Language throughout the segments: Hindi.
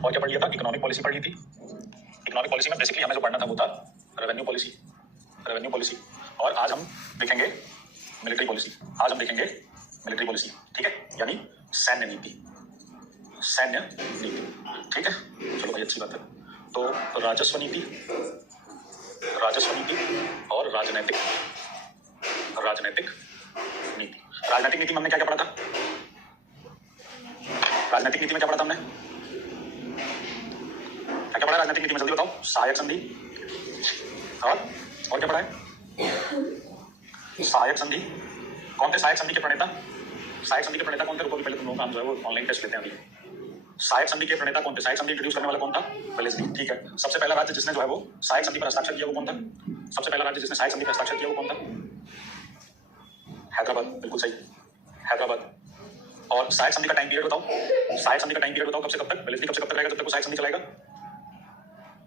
और क्या पढ़ लिया था, इकोनॉमिक पॉलिसी पढ़ ली थी। इकोनॉमिक पॉलिसी में बेसिकली हमें जो पढ़ना था वो था रेवेन्यू पॉलिसी, रेवेन्यू पॉलिसी। और आज हम देखेंगे मिलिट्री पॉलिसी, आज हम देखेंगे मिलिट्री पॉलिसी, ठीक है, यानी सैन्य नीति, सैन्य नीति, ठीक है। चलो भाई अच्छी बात है। तो राजस्व नीति, राजस्व नीति और राजनैतिक, राजनैतिक नीति। राजनैतिक नीति में हमने क्या क्या पढ़ा था, राजनैतिक नीति में क्या पढ़ा था हमने, क्या क्या पढ़ा राजनैतिक नीति में, जल्दी बताओ। सहायक संधि और क्या पढ़ा है, सहायक संधि। कौन थे सहायक संधि के प्रणेता, सहायक संधि के प्रणेता कौन थे, रुको पहले तुम लोग काम जो है वो ऑनलाइन टेस्ट लेते हैं अभी। सहायक संधि के प्रणेता कौन थे, सहायक संधि इंट्रोड्यूस करने वाला कौन था, वेलेस्ली, ठीक है। सबसे पहला राज्य जिसने जो है वो सहायक संधि पर हस्ताक्षर किया वो कौन था, सबसे पहला राज्य जिसने सहायक संधि पर हस्ताक्षर किया वो कौन था, हैदराबाद, बिल्कुल सही, हैदराबाद। और सहायक संधि का टाइम पीरियड बताओ, सहायक संधि का टाइम पीरियड बताओ, कब से कब तक, वेलेस्ली कब से कब तक रहेगा, जब तक वो सहायक संधि चलाएगा,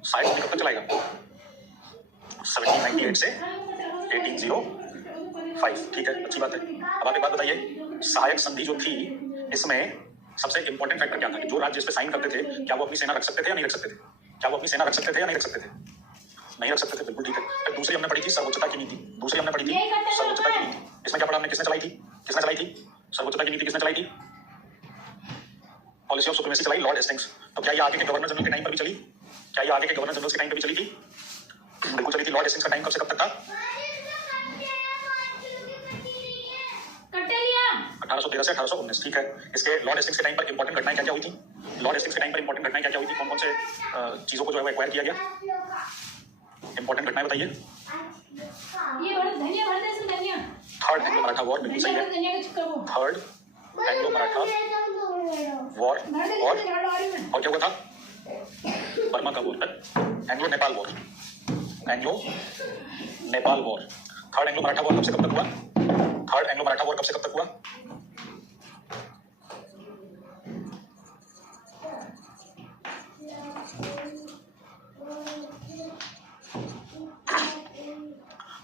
सहायक संधि कब तक चलाएगा, 1798 से 1805, ठीक है, अच्छी बात है। अब आप एक बात बताइए, सहायक संधि जो थी इसमें सबसे इंपॉर्टेंट फैक्टर क्या था कि जो राज्य इस पे साइन करते थे क्या वो अपनी सेना रख सकते थे या नहीं रख सकते थे, क्या वो अपनी सेना रख सकते थे या नहीं रख सकते थे, नहीं रख सकते थे, बिल्कुल ठीक है। फिर दूसरी हमने पढ़ी थी सर्वोच्चता की नीति, दूसरी हमने पढ़ी थी सर्वोच्चता की नीति। इसमें क्या पढ़ा हमने, किसने चलाई थी, किसने चलाई थी सर्वोच्चता की नीति, किसने चलाई थी, पॉलिसी ऑफ सुप्रीमेसी चलाई लॉर्ड हेस्टिंग्स। तो क्या ये आगे के गवर्नर जनरल के टाइम पर भी चली, क्या ये आगे के गवर्नर जनरल के टाइम पर भी चली थी, बिल्कुल चली थी। लॉर्ड हेस्टिंग्स का टाइम कब से कब तक था, 1813 से 1819, ठीक है। इसके लॉर्ड हेस्टिंग्स के टाइम पर इंपॉर्टेंट घटनाएं क्या क्या हुई थी, लॉर्ड हेस्टिंग्स के टाइम पर इंपॉर्टेंट घटनाएं क्या क्या हुई थी, कौन कौन से चीजों को जो है वो एक्वायर किया गया, इंपॉर्टेंट घटनाएं बताइए। थर्ड एंग्लो मराठा वॉर, बिल्कुल सही है, थर्ड एंग्लो मराठा वॉर। और क्या हुआ था, बर्मा का war, Anglo Nepal war, Anglo Nepal war. Third Anglo Maratha war कब से कब तक हुआ, थर्ड एंग्लो मराठा वॉर कब से कब तक हुआ,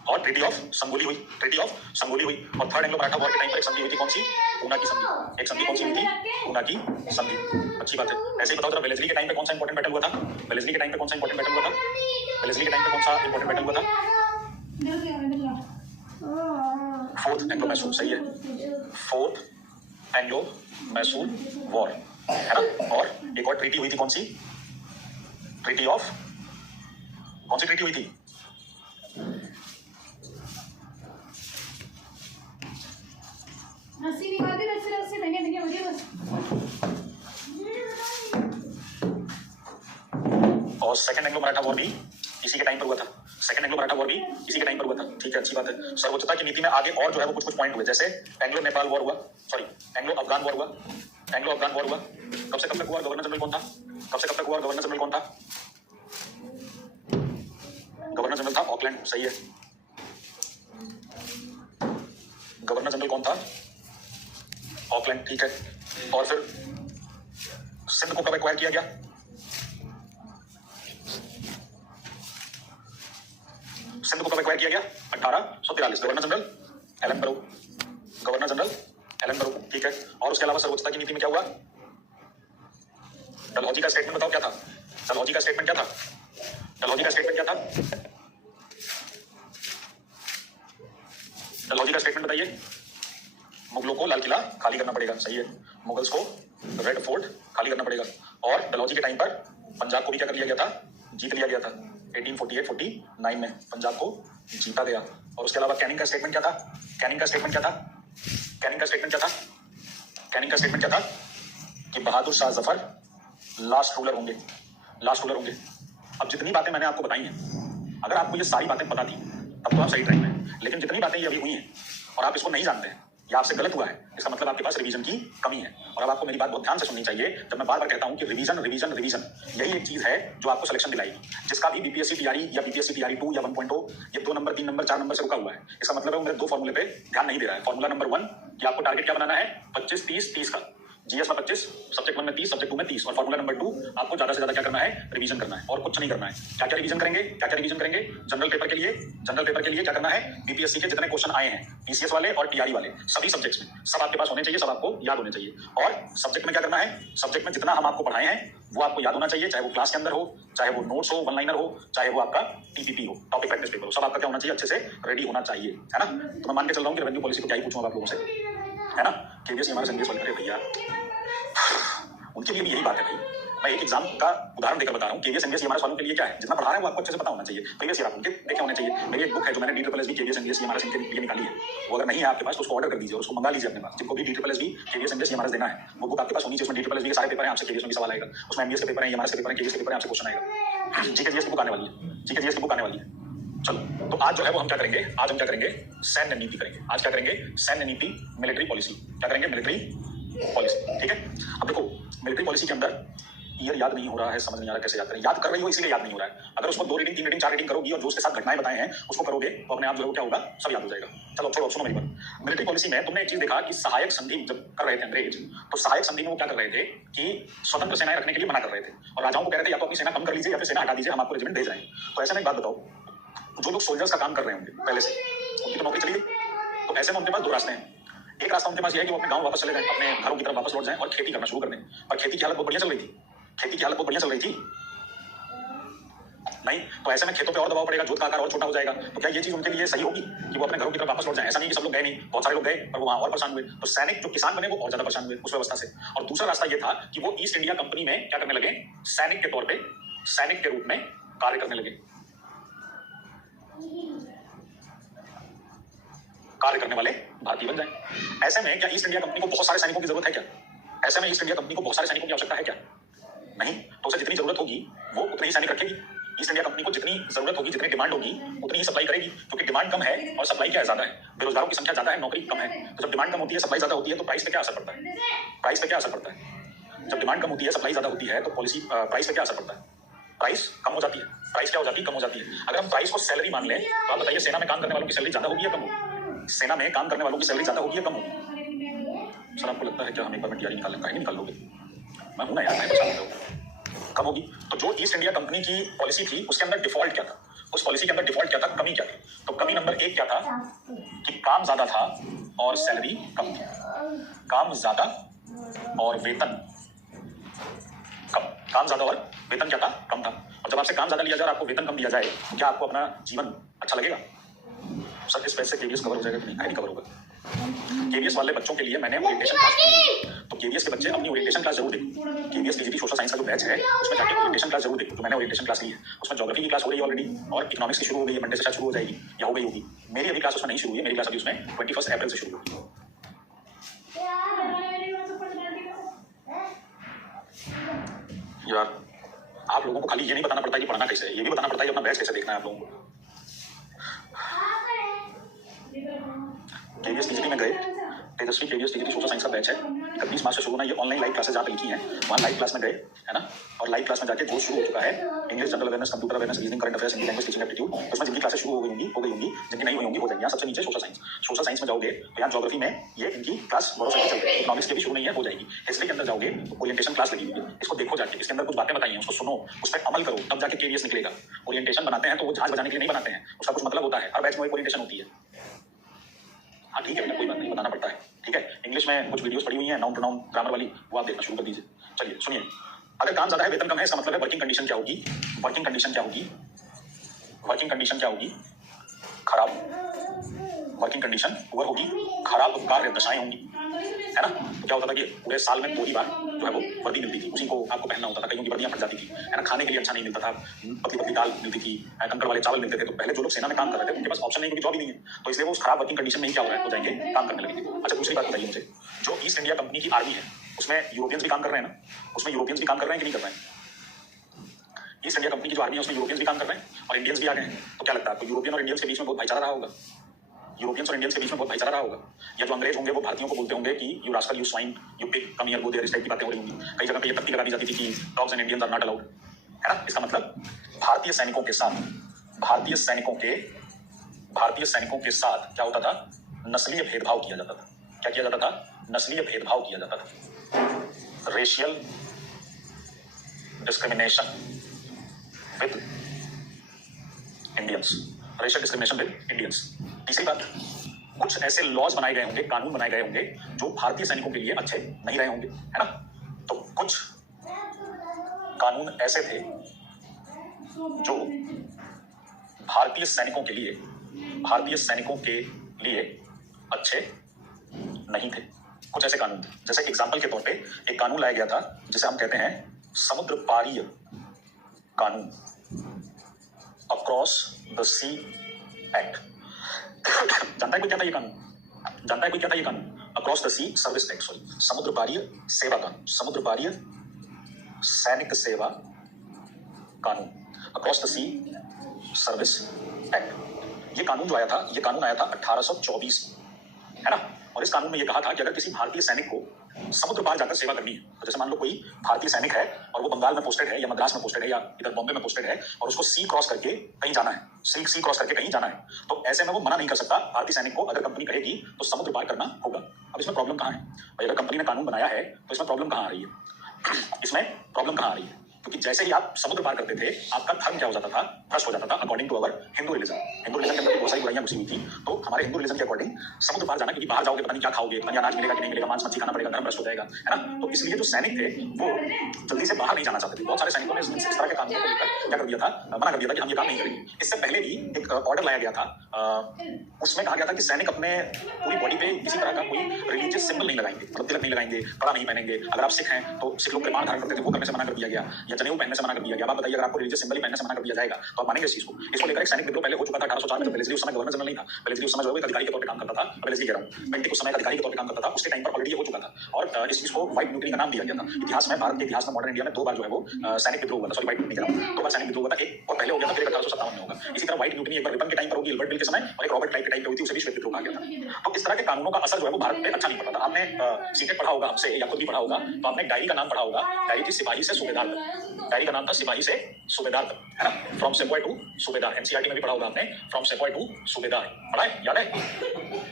और ट्रीटी ऑफ संगोली हुई, ट्रीटी ऑफ संगोली हुई। और थर्ड एंग्लो मराठा वॉर के टाइम पर एक संधि हुई थी, कौन सी, पूना की संधि, एक संधि कौन सी हुई थी, पूना की संधि, अच्छी बात है। ऐसे ही बताओ जरा, वेलेस्ली के टाइम पे कौन सा इंपॉर्टेंट बैटल हुआ था, वेलेस्ली के टाइम पे कौन सा इंपॉर्टेंट बैटल हुआ था, वेलेस्ली के टाइम पे कौन सा इंपॉर्टेंट बैटल हुआ था, फोर्थ एंग्लो मैसूर, सही है, फोर्थ एंग्लो मैसूर वॉर, है ना। और एक और ट्रीटी हुई थी, कौन सी, ट्रीटी ऑफ, कौन सी ट्रीटी हुई थी, और सेकंड एंग्लो मराठा वॉर भी इसी के टाइम पर हुआ था, सेकंड एंग्लो मराठा वॉर भी इसी के टाइम पर हुआ था, ठीक है, अच्छी बात है। सर्वोच्चता की नीति में आगे और जो है वो कुछ कुछ पॉइंट हुए, जैसे एंग्लो नेपाल वॉर हुआ, सॉरी एंग्लो अफगान वॉर हुआ, एंग्लो अफगान वॉर हुआ, कब से कब तक हुआ, गवर्नर जनरल कौन था, कब से कब तक हुआ, गवर्नर जनरल कौन था, गवर्नर जनरल था ऑकलैंड, सही है, गवर्नर जनरल कौन था, ऑकलैंड, ठीक है। और फिर सिंध को कब एक्वायर किया गया, सिंध को कब एक्वायर किया गया, 1843, गवर्नर जनरल एलन बरो, गवर्नर जनरल एलन बरो, ठीक है। और उसके अलावा सर्वोच्चता की नीति में क्या हुआ, डलहौजी का स्टेटमेंट बताओ क्या था, डलहौजी का स्टेटमेंट क्या था, डलहौजी का स्टेटमेंट क्या था, डलहौजी का स्टेटमेंट बताइए। मुगलों को लाल किला खाली करना पड़ेगा, सही है, मुगल्स को रेड फोर्ट खाली करना पड़ेगा। और डलहौजी के टाइम पर पंजाब को भी क्या कर लिया गया था, जीत लिया गया था, 1848-49 में पंजाब को जीता गया। और उसके अलावा कैनिंग का स्टेटमेंट क्या था, कैनिंग का स्टेटमेंट क्या था, कैनिंग का स्टेटमेंट क्या था, कैनिंग का स्टेटमेंट क्या था कि बहादुर शाह जफर लास्ट रूलर होंगे, लास्ट रूलर होंगे। अब जितनी बातें मैंने आपको बताई हैं, अगर आपको ये सारी बातें पता थी तब तो आप सही ट्रैक में, लेकिन जितनी बातें ये अभी हुई हैं और आप इसको नहीं जानते हैं या आपसे गलत हुआ है, इसका मतलब आपके पास रिवीजन की कमी है। और अब आपको मेरी बात बहुत ध्यान से सुननी चाहिए, जब मैं बार बार कहता हूं कि रिवीजन रिवीजन रिवीजन, यही एक चीज है जो आपको सिलेक्शन दिलाएगी। जिसका भी बीपीएससी टीआरई या बीपीएससी टीआरई 2 या 1.0 ये 2 नंबर 3 नंबर 4 नंबर से रुका हुआ है, इसका मतलब है वो मेरे 2 फॉर्मूले पे ध्यान नहीं दे रहा है। फॉर्मूला नंबर 1 कि आपको टारगेट क्या बनाना है, 25 30 30 का, जीएस में 25, सब्जेक्ट 1 में 30, सब्जेक्ट 2 में 30 और फॉर्मूला नंबर 2 आपको ज्यादा से ज्यादा क्या करना है, रिवीजन करना है और कुछ नहीं करना है। क्या क्या रिवीजन करेंगे, क्या क्या रिवीजन करेंगे? जनरल पेपर के लिए क्या करना है, बीपीएससी के जितने क्वेश्चन आए हैं पीसीएस वाले और टीआरई वाले सभी सब्जेक्ट्स में, सब आपके पास होने चाहिए, सब आपको याद होने चाहिए। और सब्जेक्ट में क्या करना है, सब्जेक्ट में जितना हम आपको पढ़ाए हैं वो आपको याद होना चाहिए, चाहे वो क्लास के अंदर हो, चाहे वो नोट्स हो, वन लाइनर हो, चाहे वो आपका टीपीपी हो, टॉपिक प्रैक्टिस पेपर हो, सब आपका क्या होना चाहिए, अच्छे से रेडी होना चाहिए, है ना। तो मैं मान के चल रहा हूँ कि रेवेन्यू पॉलिसी को क्या ही पूछूंगा आप लोगों से, है ना। केवीएस हमारे संदेश वाले भैया उनके लिए भी यही बात है भाई। मैं एक एग्जाम का उदाहरण देकर बता रहा हूँ। केवीएस एमबीएस हमारे वालों के लिए क्या है, जितना पढ़ा रहे हैं वो आपको अच्छे से पता होना चाहिए। प्रीवियस ईयर आप उनके देखे होने चाहिए। मेरी एक बुक है जो मैंने DSSB केवीएस एमबीएस हमारे के लिए निकाली है, वो अगर नहीं है आपके पास तो उसको ऑर्डर कर दीजिए और उसको मंगा लीजिए अपने पास। जिनको भी DSSB केवीएस एमबीएस हमारे देना है वो बुक आपके पास होनी चाहिए। उसमें DSSB के सारे पेपर हैं, आपसे केवीएस में भी सवाल आएगा, उसमें एमबीएस के पेपर हैं, हमारे के पेपर हैं, केवीएस के पेपर हैं, आपसे क्वेश्चन आएगा। जीके जीएस की बुक आने वाली है, जीके जीएस की बुक आने वाली है। चलो तो आज जो है वो हम क्या करेंगे, आज हम क्या करेंगे, सैन्य नीति करेंगे। आज क्या करेंगे, सैन्य नीति, मिलिट्री पॉलिसी। क्या करेंगे, मिलिट्री पॉलिसी, ठीक है। अब देखो मिलिट्री पॉलिसी के अंदर ईयर याद नहीं हो रहा है, समझ नहीं आ रहा कैसे याद करें। याद कर रही हो इसीलिए याद नहीं हो रहा है। अगर उसको 2 रीडिंग 3 रीडिंग 4 रीडिंग करोगी और जो उसके साथ घटनाएं बताए हैं उसको करोगे तो अपने आप जो है क्या होगा, सब याद हो जाएगा। चलो छोड़ो, सुनो मेरी बात। मिलिट्री पॉलिसी में तुमने एक चीज देखा कि सहायक संधि जब कर रहे थे अंग्रेज, तो सहायक संधि में वो क्या कर रहे थे कि स्वतंत्र सेनाएं रखने के लिए मना कर रहे थे और राजाओं को कह रहे थे या तो अपनी सेना कम कर लीजिए या फिर सेना हटा दीजिए, हम आपको रेजिमेंट भेज रहे हैं। तो ऐसे में एक बात बताओ, जो लोग सोल्जर्स का काम कर रहे होंगे पहले से, उनकी तो नौकरी चली गई। तो ऐसे में उनके पास 2 रास्ते हैं। एक रास्ता उनके पास ये है कि वो अपने गांव वापस चले जाएं, अपने घरों की तरफ वापस लौट जाएं और खेती करना शुरू कर दें। और खेती की हालत बहुत बढ़िया चल रही थी, खेती की हालत बहुत बढ़िया चल रही थी नहीं। तो ऐसे में खेतों पे और दबाव पड़ेगा, जोत का आकार और छोटा हो जाएगा। तो क्या ये चीज उनके लिए सही होगी कि वो अपने घरों की तरफ वापस लौट जाएं? ऐसा नहीं कि सब लोग गए नहीं, बहुत सारे लोग गए पर वो वहां और परेशान हुए। तो सैनिक जो किसान बने वो और ज्यादा परेशान हुए उस व्यवस्था से। और दूसरा रास्ता ये था कि वो ईस्ट इंडिया कंपनी में क्या करने लगे, सैनिक के तौर पर, सैनिक के रूप में कार्य करने लगे, कार्य करने वाले भारतीय बन जाए। ऐसे में क्या ईस्ट इंडिया कंपनी को बहुत सारे सैनिकों की जरूरत है क्या? ऐसे में ईस्ट इंडिया कंपनी को बहुत सारे सैनिकों की आवश्यकता है क्या? नहीं। तो उसे जितनी जरूरत होगी वो उतने ही सैनिक रखेगी। ईस्ट इंडिया कंपनी को जितनी जरूरत होगी, जितनी डिमांड होगी उतनी ही सप्लाई करेगी, क्योंकि डिमांड कम है और सप्लाई क्या है, ज्यादा है। बेरोजगारों की संख्या ज्यादा है, नौकरी कम है। तो जब डिमांड कम होती है, सप्लाई ज्यादा होती है, तो प्राइस पे क्या असर पड़ता है, प्राइस पे क्या असर पड़ता है? जब डिमांड कम होती है, सप्लाई ज्यादा होती है, तो पॉलिसी प्राइस पे क्या असर पड़ता है, प्राइस कम हो जाती है। प्राइस क्या हो जाती है, कम हो जाती है। अगर हम प्राइस को सैलरी मान लें तो आप बताइए सेना में काम करने वालों की सैलरी ज्यादा होगी या कम होगी? सेना में काम करने वालों की सैलरी ज्यादा होगी या कम होगी? सर आपको लगता है क्या हम एक बार में तैयारी निकाल लेंगे? नहीं निकाल लोगे, मैं हूं ना यार, मैं बचा लूंगा। कम होगी। तो जो ईस्ट इंडिया कंपनी की पॉलिसी थी उसके अंदर डिफॉल्ट क्या था, उस पॉलिसी के अंदर डिफॉल्ट क्या था, कमी क्या थी? तो कमी नंबर 1 क्या था कि काम ज्यादा था और सैलरी कम थी। काम ज्यादा और वेतन कम, काम ज्यादा और वेतन क्या था, कम था। और जब आपसे काम ज्यादा लिया जाए और आपको वेतन कम दिया जाए तो क्या आपको अपना जीवन अच्छा लगेगा? सर इस पैसे केवीएस कवर हो जाएगा कि नहीं? नहीं कवर होगा। केवीएस वाले बच्चों के लिए मैंने ओरिएंटेशन क्लास की, तो केवीएस के बच्चे अपनी ओरिएंटेशन क्लास जरूर देखें। केवीएस पीजीटी सोशल साइंस का जो बैच है उसमें जाके ओरिएंटेशन क्लास जरूर देखें। तो मैंने ओरिएंटेशन क्लास ली है, उसमें ज्योग्राफी की क्लास हो रही है ऑलरेडी और इकोनॉमिक्स की शुरू हो गई है, मंडे से शायद शुरू हो जाएगी या हो गई होगी। मेरी अभी क्लास उसमें नहीं शुरू हुई है, मेरी क्लास अभी उसमें 21 अप्रैल से शुरू होगी। यार आप लोगों को खाली ये नहीं बताना पड़ता कि पढ़ना कैसे है, ये भी बताना पड़ता है अपना बैच कैसे देखना है आप लोगों को। केवीएस पीजीटी में गए, तेजस्वी केवीएस पीजीटी सोशल साइंस का बैच है, 31 मार्च से शुरू होना। ये ऑनलाइन लाइव क्लासेस जहाँ पे लिखी हैं वहाँ लाइव क्लास में गए, है ना। और लाइव क्लास में जाके जो शुरू हो चुका है, English general awareness, computer awareness, reasoning, current affairs, Hindi language, teaching aptitude, उसमें जिनकी क्लासेस शुरू हो गई होंगी, जिनकी नहीं हुई होंगी हो जाएंगी। यहाँ सबसे नीचे सोशल साइंस, सोशल साइंस में जाओगे तो यहाँ ज्योग्राफी में ये इनकी क्लास बहुत सारी चल रही है, इकोनॉमिक्स की भी शुरू नहीं है, हो जाएगी। हिस्ट्री के अंदर जाओगे तो ओरिएंटेशन क्लास लगी हुई है, इसको देखो जाके, इसके अंदर कुछ बातें बताई हैं, उसको सुनो, उस पर अमल करो, तब जाके केवीएस निकलेगा। ओरिएंटेशन बनाते हैं तो वो जहाज बजाने के लिए नहीं बनाते हैं, उसका कुछ मतलब होता है। हर बैच में एक ओरिएंटेशन होती है। हाँ ठीक है बेटा, कोई बात नहीं, बताना पड़ता है, ठीक है। इंग्लिश में कुछ वीडियोस पड़ी हुई हैं नाउन प्रोनाउन ग्रामर वाली, वो आप देखना शुरू कर दीजिए। चलिए सुनिए, अगर काम ज्यादा है वेतन कम है, इसका मतलब है वर्किंग कंडीशन क्या होगी, वर्किंग कंडीशन क्या होगी, वर्किंग कंडीशन क्या होगी, खराब वर्किंग कंडीशन, पुअर होगी, खराब कार्य दशाएं होंगी, है ना। तो क्या होता था कि पूरे साल में 2 ही बार जो है वो वर्दी मिलती थी, उसी को आपको पहनना होता था, कईयों की वर्दियां फट जाती थी, है ना। खाने के लिए अच्छा नहीं मिलता था, पतली पतली दाल मिलती थी, कंकड़ वाले चावल मिलते थे। तो पहले जो लोग सेना में काम कर रहे थे उनके पास ऑप्शन नहीं, क्योंकि जॉब ही नहीं है, तो इसलिए वो उस खराब वर्किंग कंडीशन में ही क्या हो रहा है, हो जाएंगे, काम करने लगेंगे। अच्छा दूसरी बात बताइए मुझे, जो ईस्ट इंडिया कंपनी की आर्मी है उसमें यूरोपियंस भी काम कर रहे हैं ना, उसमें यूरोपियंस भी काम कर रहे हैं कि नहीं कर रहे हैं? ईस्ट इंडिया कंपनी की जो आर्मी है उसमें यूरोपियंस भी काम कर रहे हैं और इंडियंस भी आ गए हैं। तो क्या लगता है आपको यूरोपियन और इंडियंस के बीच में बहुत भाईचारा रहा होगा? यूरोपियंस और इंडियंस के बीच में बहुत भाईचारा रहा होगा? या जो अंग्रेज होंगे वो भारतीयों को बोलते होंगे कि you rascal, you swine, you pig, come here, go there, इस टाइप की बातें हो रही होंगी। कई जगह पे ये तख्ती लगा दी जाती थी कि dogs and Indians are not allowed, है ना। इसका मतलब भारतीय सैनिकों के साथ, भारतीय सैनिकों के साथ क्या होता था, नस्लीय भेदभाव किया जाता था। क्या किया जाता था? नस्लीय भेदभाव किया जाता था। Racial discrimination with Indians, racial discrimination with Indians. तीसरी बात, कुछ ऐसे लॉज बनाए गए होंगे, कानून बनाए गए होंगे जो भारतीय सैनिकों के लिए अच्छे नहीं रहे होंगे, है ना। तो कुछ कानून ऐसे थे जो भारतीय सैनिकों के लिए अच्छे नहीं थे। कुछ ऐसे कानून थे, जैसे एग्जाम्पल के तौर पे एक कानून लाया गया था जिसे हम कहते हैं समुद्र पारीय कानून, अक्रॉस द सी एक्ट। जानता है कोई क्या था ये कानून? जानता है कोई क्या था ये कानून? Across the sea service act, sorry, समुद्र पारीय सेवा कानून, समुद्र पारीय सैनिक सेवा कानून, across the sea service act. ये कानून जो आया था, ये कानून आया था 1824, है ना। और इस कानून में ये कहा था कि अगर किसी भारतीय सैनिक को समुद्र पार जाकर सेवा करनी है, तो जैसे मान लो कोई भारतीय सैनिक है और वो बंगाल में पोस्टेड है या मद्रास में पोस्टेड है या इधर बॉम्बे में पोस्टेड है और उसको सी क्रॉस करके कहीं जाना है, सी क्रॉस करके कहीं जाना है, तो ऐसे में वो मना नहीं कर सकता भारतीय सैनिक को। अगर कंपनी कहेगी तो समुद्र पार करना होगा। अब इसमें प्रॉब्लम कहाँ है भाई? अगर कंपनी ने कानून बनाया है तो इसमें प्रॉब्लम कहाँ आ रही है? इसमें प्रॉब्लम कहाँ आ रही है? क्योंकि जैसे ही आप समुद्र पार करते थे, आपका धर्म क्या हो जाता था? भ्रष्ट हो जाता था, according to our Hindu religion. Hindu religion के अंदर बहुत सारी बुराइयां घुसी हुई थी, तो हमारे हिंदू रिलीजन के अकॉर्डिंग समुद्र पार जाना, क्योंकि बाहर जाओगे पता नहीं क्या खाओगे, पता नहीं अनाज मिलेगा कि नहीं मिलेगा, मांस मच्छी खाना पड़ेगा, धर्म भ्रष्ट हो जाएगा, है ना। तो इसलिए जो सैनिक थे वो जल्दी से बाहर नहीं जाना चाहते थे। बहुत सारे सैनिकों ने इस तरह के कानूनों को लेकर क्या कर दिया था? मना कर दिया था कि हम ये काम नहीं करेंगे। इससे पहले भी एक ऑर्डर लाया गया था, उसमें कहा गया था कि सैनिक अपने पूरी बॉडी पे किसी तरह का कोई रिलीजियस सिंबल नहीं लगाएंगे, मतलब तिलक नहीं लगाएंगे, कड़ा नहीं पहनेंगे। अगर आप सिख हैं तो सिख लोग कृपाण धारण करते थे, वो करने से मना कर दिया गया, या जनेऊ पहनने से मना कर दिया गया। आप बताइए, अगर आपको रिलीजियस सिंबल ही पहनने से मना कर दिया जाएगा तो आप मानेंगे इस चीज को? इसको लेकर एक सैनिक विद्रोह पहले हो चुका था 1804 में, जब वेलेस्ली उस समय गवर्नर जनरल नहीं था। वेलेस्ली उस समय जो है अधिकारी के तौर पे काम करता था, वेलेस्ली कह रहा हूं, पेंटिक उस समय अधिकारी के तौर पे काम करता था। उसके टाइम पर ऑलरेडी हो चुका था और इस चीज को व्हाइट म्यूटनी का नाम दिया गया था। इतिहास में, भारत के इतिहास में, मॉडर्न इंडिया में 2 बार जो है वो सैनिक विद्रोह हुआ था, सॉरी व्हाइट म्यूटनी कह रहा हूं, 2 बार सैनिक विद्रोह हुआ था। एक और पहले हो गया था, फिर 1857 में होगा। इसी तरह व्हाइट म्यूटनी एक बार रिपन के टाइम पर होगी, एल्बर्ट बिल के समय, और एक रॉबर्ट क्लाइव के टाइम पे हुई थी, उसे भी श्वेत विद्रोह कहा गया था। तो इस तरह के कानूनों का असर जो है वो भारत पे अच्छा नहीं पड़ता था। आपने सीटेट पढ़ा होगा हमसे या खुद भी पढ़ा होगा, तो आपने डायरी का नाम पढ़ा होगा। डायरी थी सिपाही से सूबेदार तक, डायरी का नाम था सिपाही से सूबेदार तक, है ना। फ्रॉम सेपॉय टू सूबेदार, एनसीईआरटी में भी पढ़ा होगा आपने, फ्रॉम सेपॉय टू सूबेदार। पढ़ा है? याद है?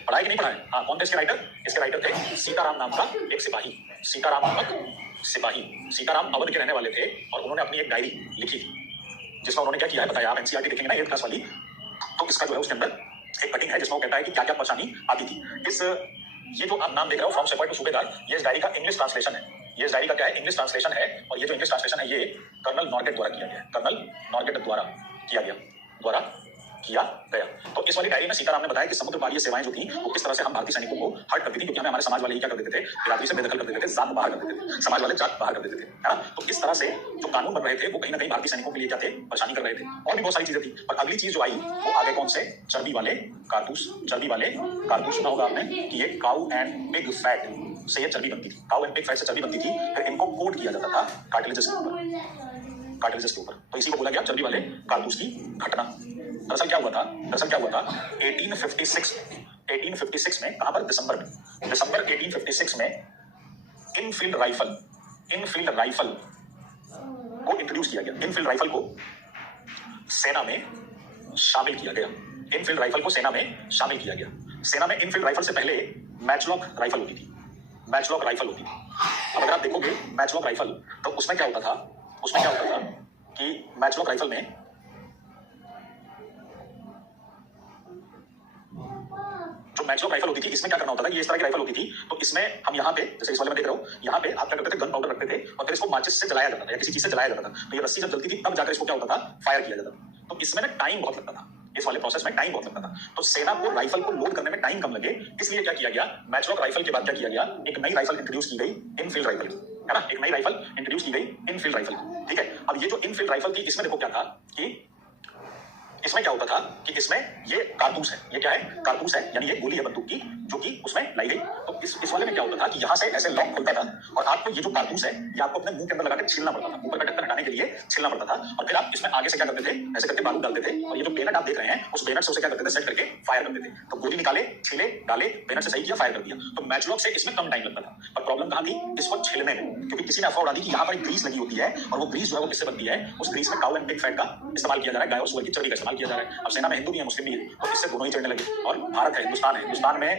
पढ़ा है कि नहीं पढ़ा है? हाँ, कौन थे इसके राइटर? इसके राइटर थे सीताराम नाम का एक सिपाही, सीताराम नामक सिपाही। सीताराम अवध के रहने वाले थे और उन्होंने अपनी एक डायरी लिखी जिसमें उन्होंने क्या किया है बताया। आप एनसीईआरटी देखेंगे ना 8th क्लास वाली, तो इसका जो है उसके अंदर एक कटिंग है जिसमें वो कहता है कि क्या क्या परेशानी आती थी। ये जो आप नाम देख रहे हो, फ्रॉम सेपॉय टू सूबेदार, ये इस डायरी का इंग्लिश ट्रांसलेशन है। ये इस डायरी का क्या है? इंग्लिश ट्रांसलेशन है। और ये जो इंग्लिश ट्रांसलेशन है ये कर्नल नॉर्गेट द्वारा किया गया, कर्नल नॉर्गेट द्वारा किया गया। तो इस वाली डायरी में सीताराम ने बताया कि समुद्र पारीय सेवाएं जो थी वो किस तरह से हम भारतीय सैनिकों को हर्ट करती थी, क्योंकि हमें हमारे समाज वाले ही क्या कर देते थे? बिरादरी से बेदखल कर देते थे, जात बाहर कर देते थे, समाज वाले जात बाहर कर देते थे, है ना। तो इस तरह से जो कानून बन रहे थे वो कहीं ना कहीं भारतीय सैनिकों के लिए क्या थे? परेशानी कर रहे थे। और भी बहुत सारी चीजें थी, पर अगली चीज जो आई वो आगे कौन से? चर्बी वाले कारतूस। चर्बी वाले कारतूस सुना होगा आपने कि ये काऊ एंड पिग फैट से ये चर्बी बनती थी, काऊ एंड पिग फैट से चर्बी बनती थी। फिर इनको कोट किया जाता था कार्टिलेजेस के ऊपर, तो इसी को बोला गया चर्बी वाले कारतूस की घटना। दरअसल क्या हुआ था? 1856 में, कहां पर? दिसंबर 1856 में इनफील्ड राइफल को इंट्रोड्यूस किया गया। इनफील्ड राइफल को सेना में शामिल किया गया। सेना में इनफील्ड राइफल से पहले मैचलॉक राइफल होती थी। अब अगर आप देखोगे मैचलॉक राइफल, तो उसमें क्या होता था कि मैचलॉक राइफल में जो मैचलॉक राइफल होती थी, इसमें क्या करना होता था? ये इस तरह की राइफल होती थी, तो इसमें हम यहाँ पे, जैसे इस वाले में देख रहे हो, यहाँ पे आप क्या करते थे? गन पाउडर रखते थे और फिर इसको माचिस से जलाया जाता था या किसी चीज से जलाया जाता था। तो ये रस्सी जब जलती थी तब जाकर इसको क्या होता था? फायर किया जाता था। तो इसमें ना टाइम बहुत लगता था, इस वाले प्रोसेस में टाइम बहुत लगता था। तो सेना को राइफल को लोड करने में टाइम कम लगे, इसलिए क्या किया गया? मैचलॉक राइफल के बाद क्या किया गया? एक नई राइफल इंट्रोड्यूस की गई, इनफील्ड राइफल, है ना। एक नई राइफल इंट्रोड्यूस की गई, इनफील्ड राइफल, ठीक है। अब ये जो इनफील्ड राइफल थी, इसमें देखो क्या था कि इसमें क्या होता था कि इसमें ये कारतूस है, ये क्या है? कारतूस है, यानी ये गोली है बंदूक की जो कि उसमें लाई गई। तो इस वाले में क्या होता था कि यहाँ से ऐसे लॉक खुलता था और आपको ये जो कारतूस है ये आपको अपने मुंह के अंदर लगा के छीलना पड़ता था, ऊपर का ढक्कन हटा हटाने के लिए छिलना पड़ता था, और फिर आप इसमें आगे से क्या करते थे, ऐसे करके बारूद डालते थे, और ये जो बेनट आप देख रहे हैं उस बेनट से उसे क्या करते थे, सेट करके फायर करते थे। तो गोली निकाले, छिले, डाले, बेनट से सही किया, फायर कर दिया। तो मैचलॉक से इसमें कम टाइम लगता था, पर प्रॉब्लम कहाँ थी, इसको छिलने में, क्योंकि किसी ने अफवाह उड़ा दी कि यहाँ पर एक ग्रीस लगी होती है, और वो ग्रीस जो है वो किससे बनती है, उस ग्रीस में काउ एंड पिग फैट का इस्तेमाल किया जा रहा है, गाय और सूअर की चर्बी का इस्तेमाल किया जा रहा है। अब सेना में हिंदू भी है, मुस्लिम भी है, तो इससे दोनों ही चढ़ने लगे। और भारत है, हिंदुस्तान है, हिंदुस्तान में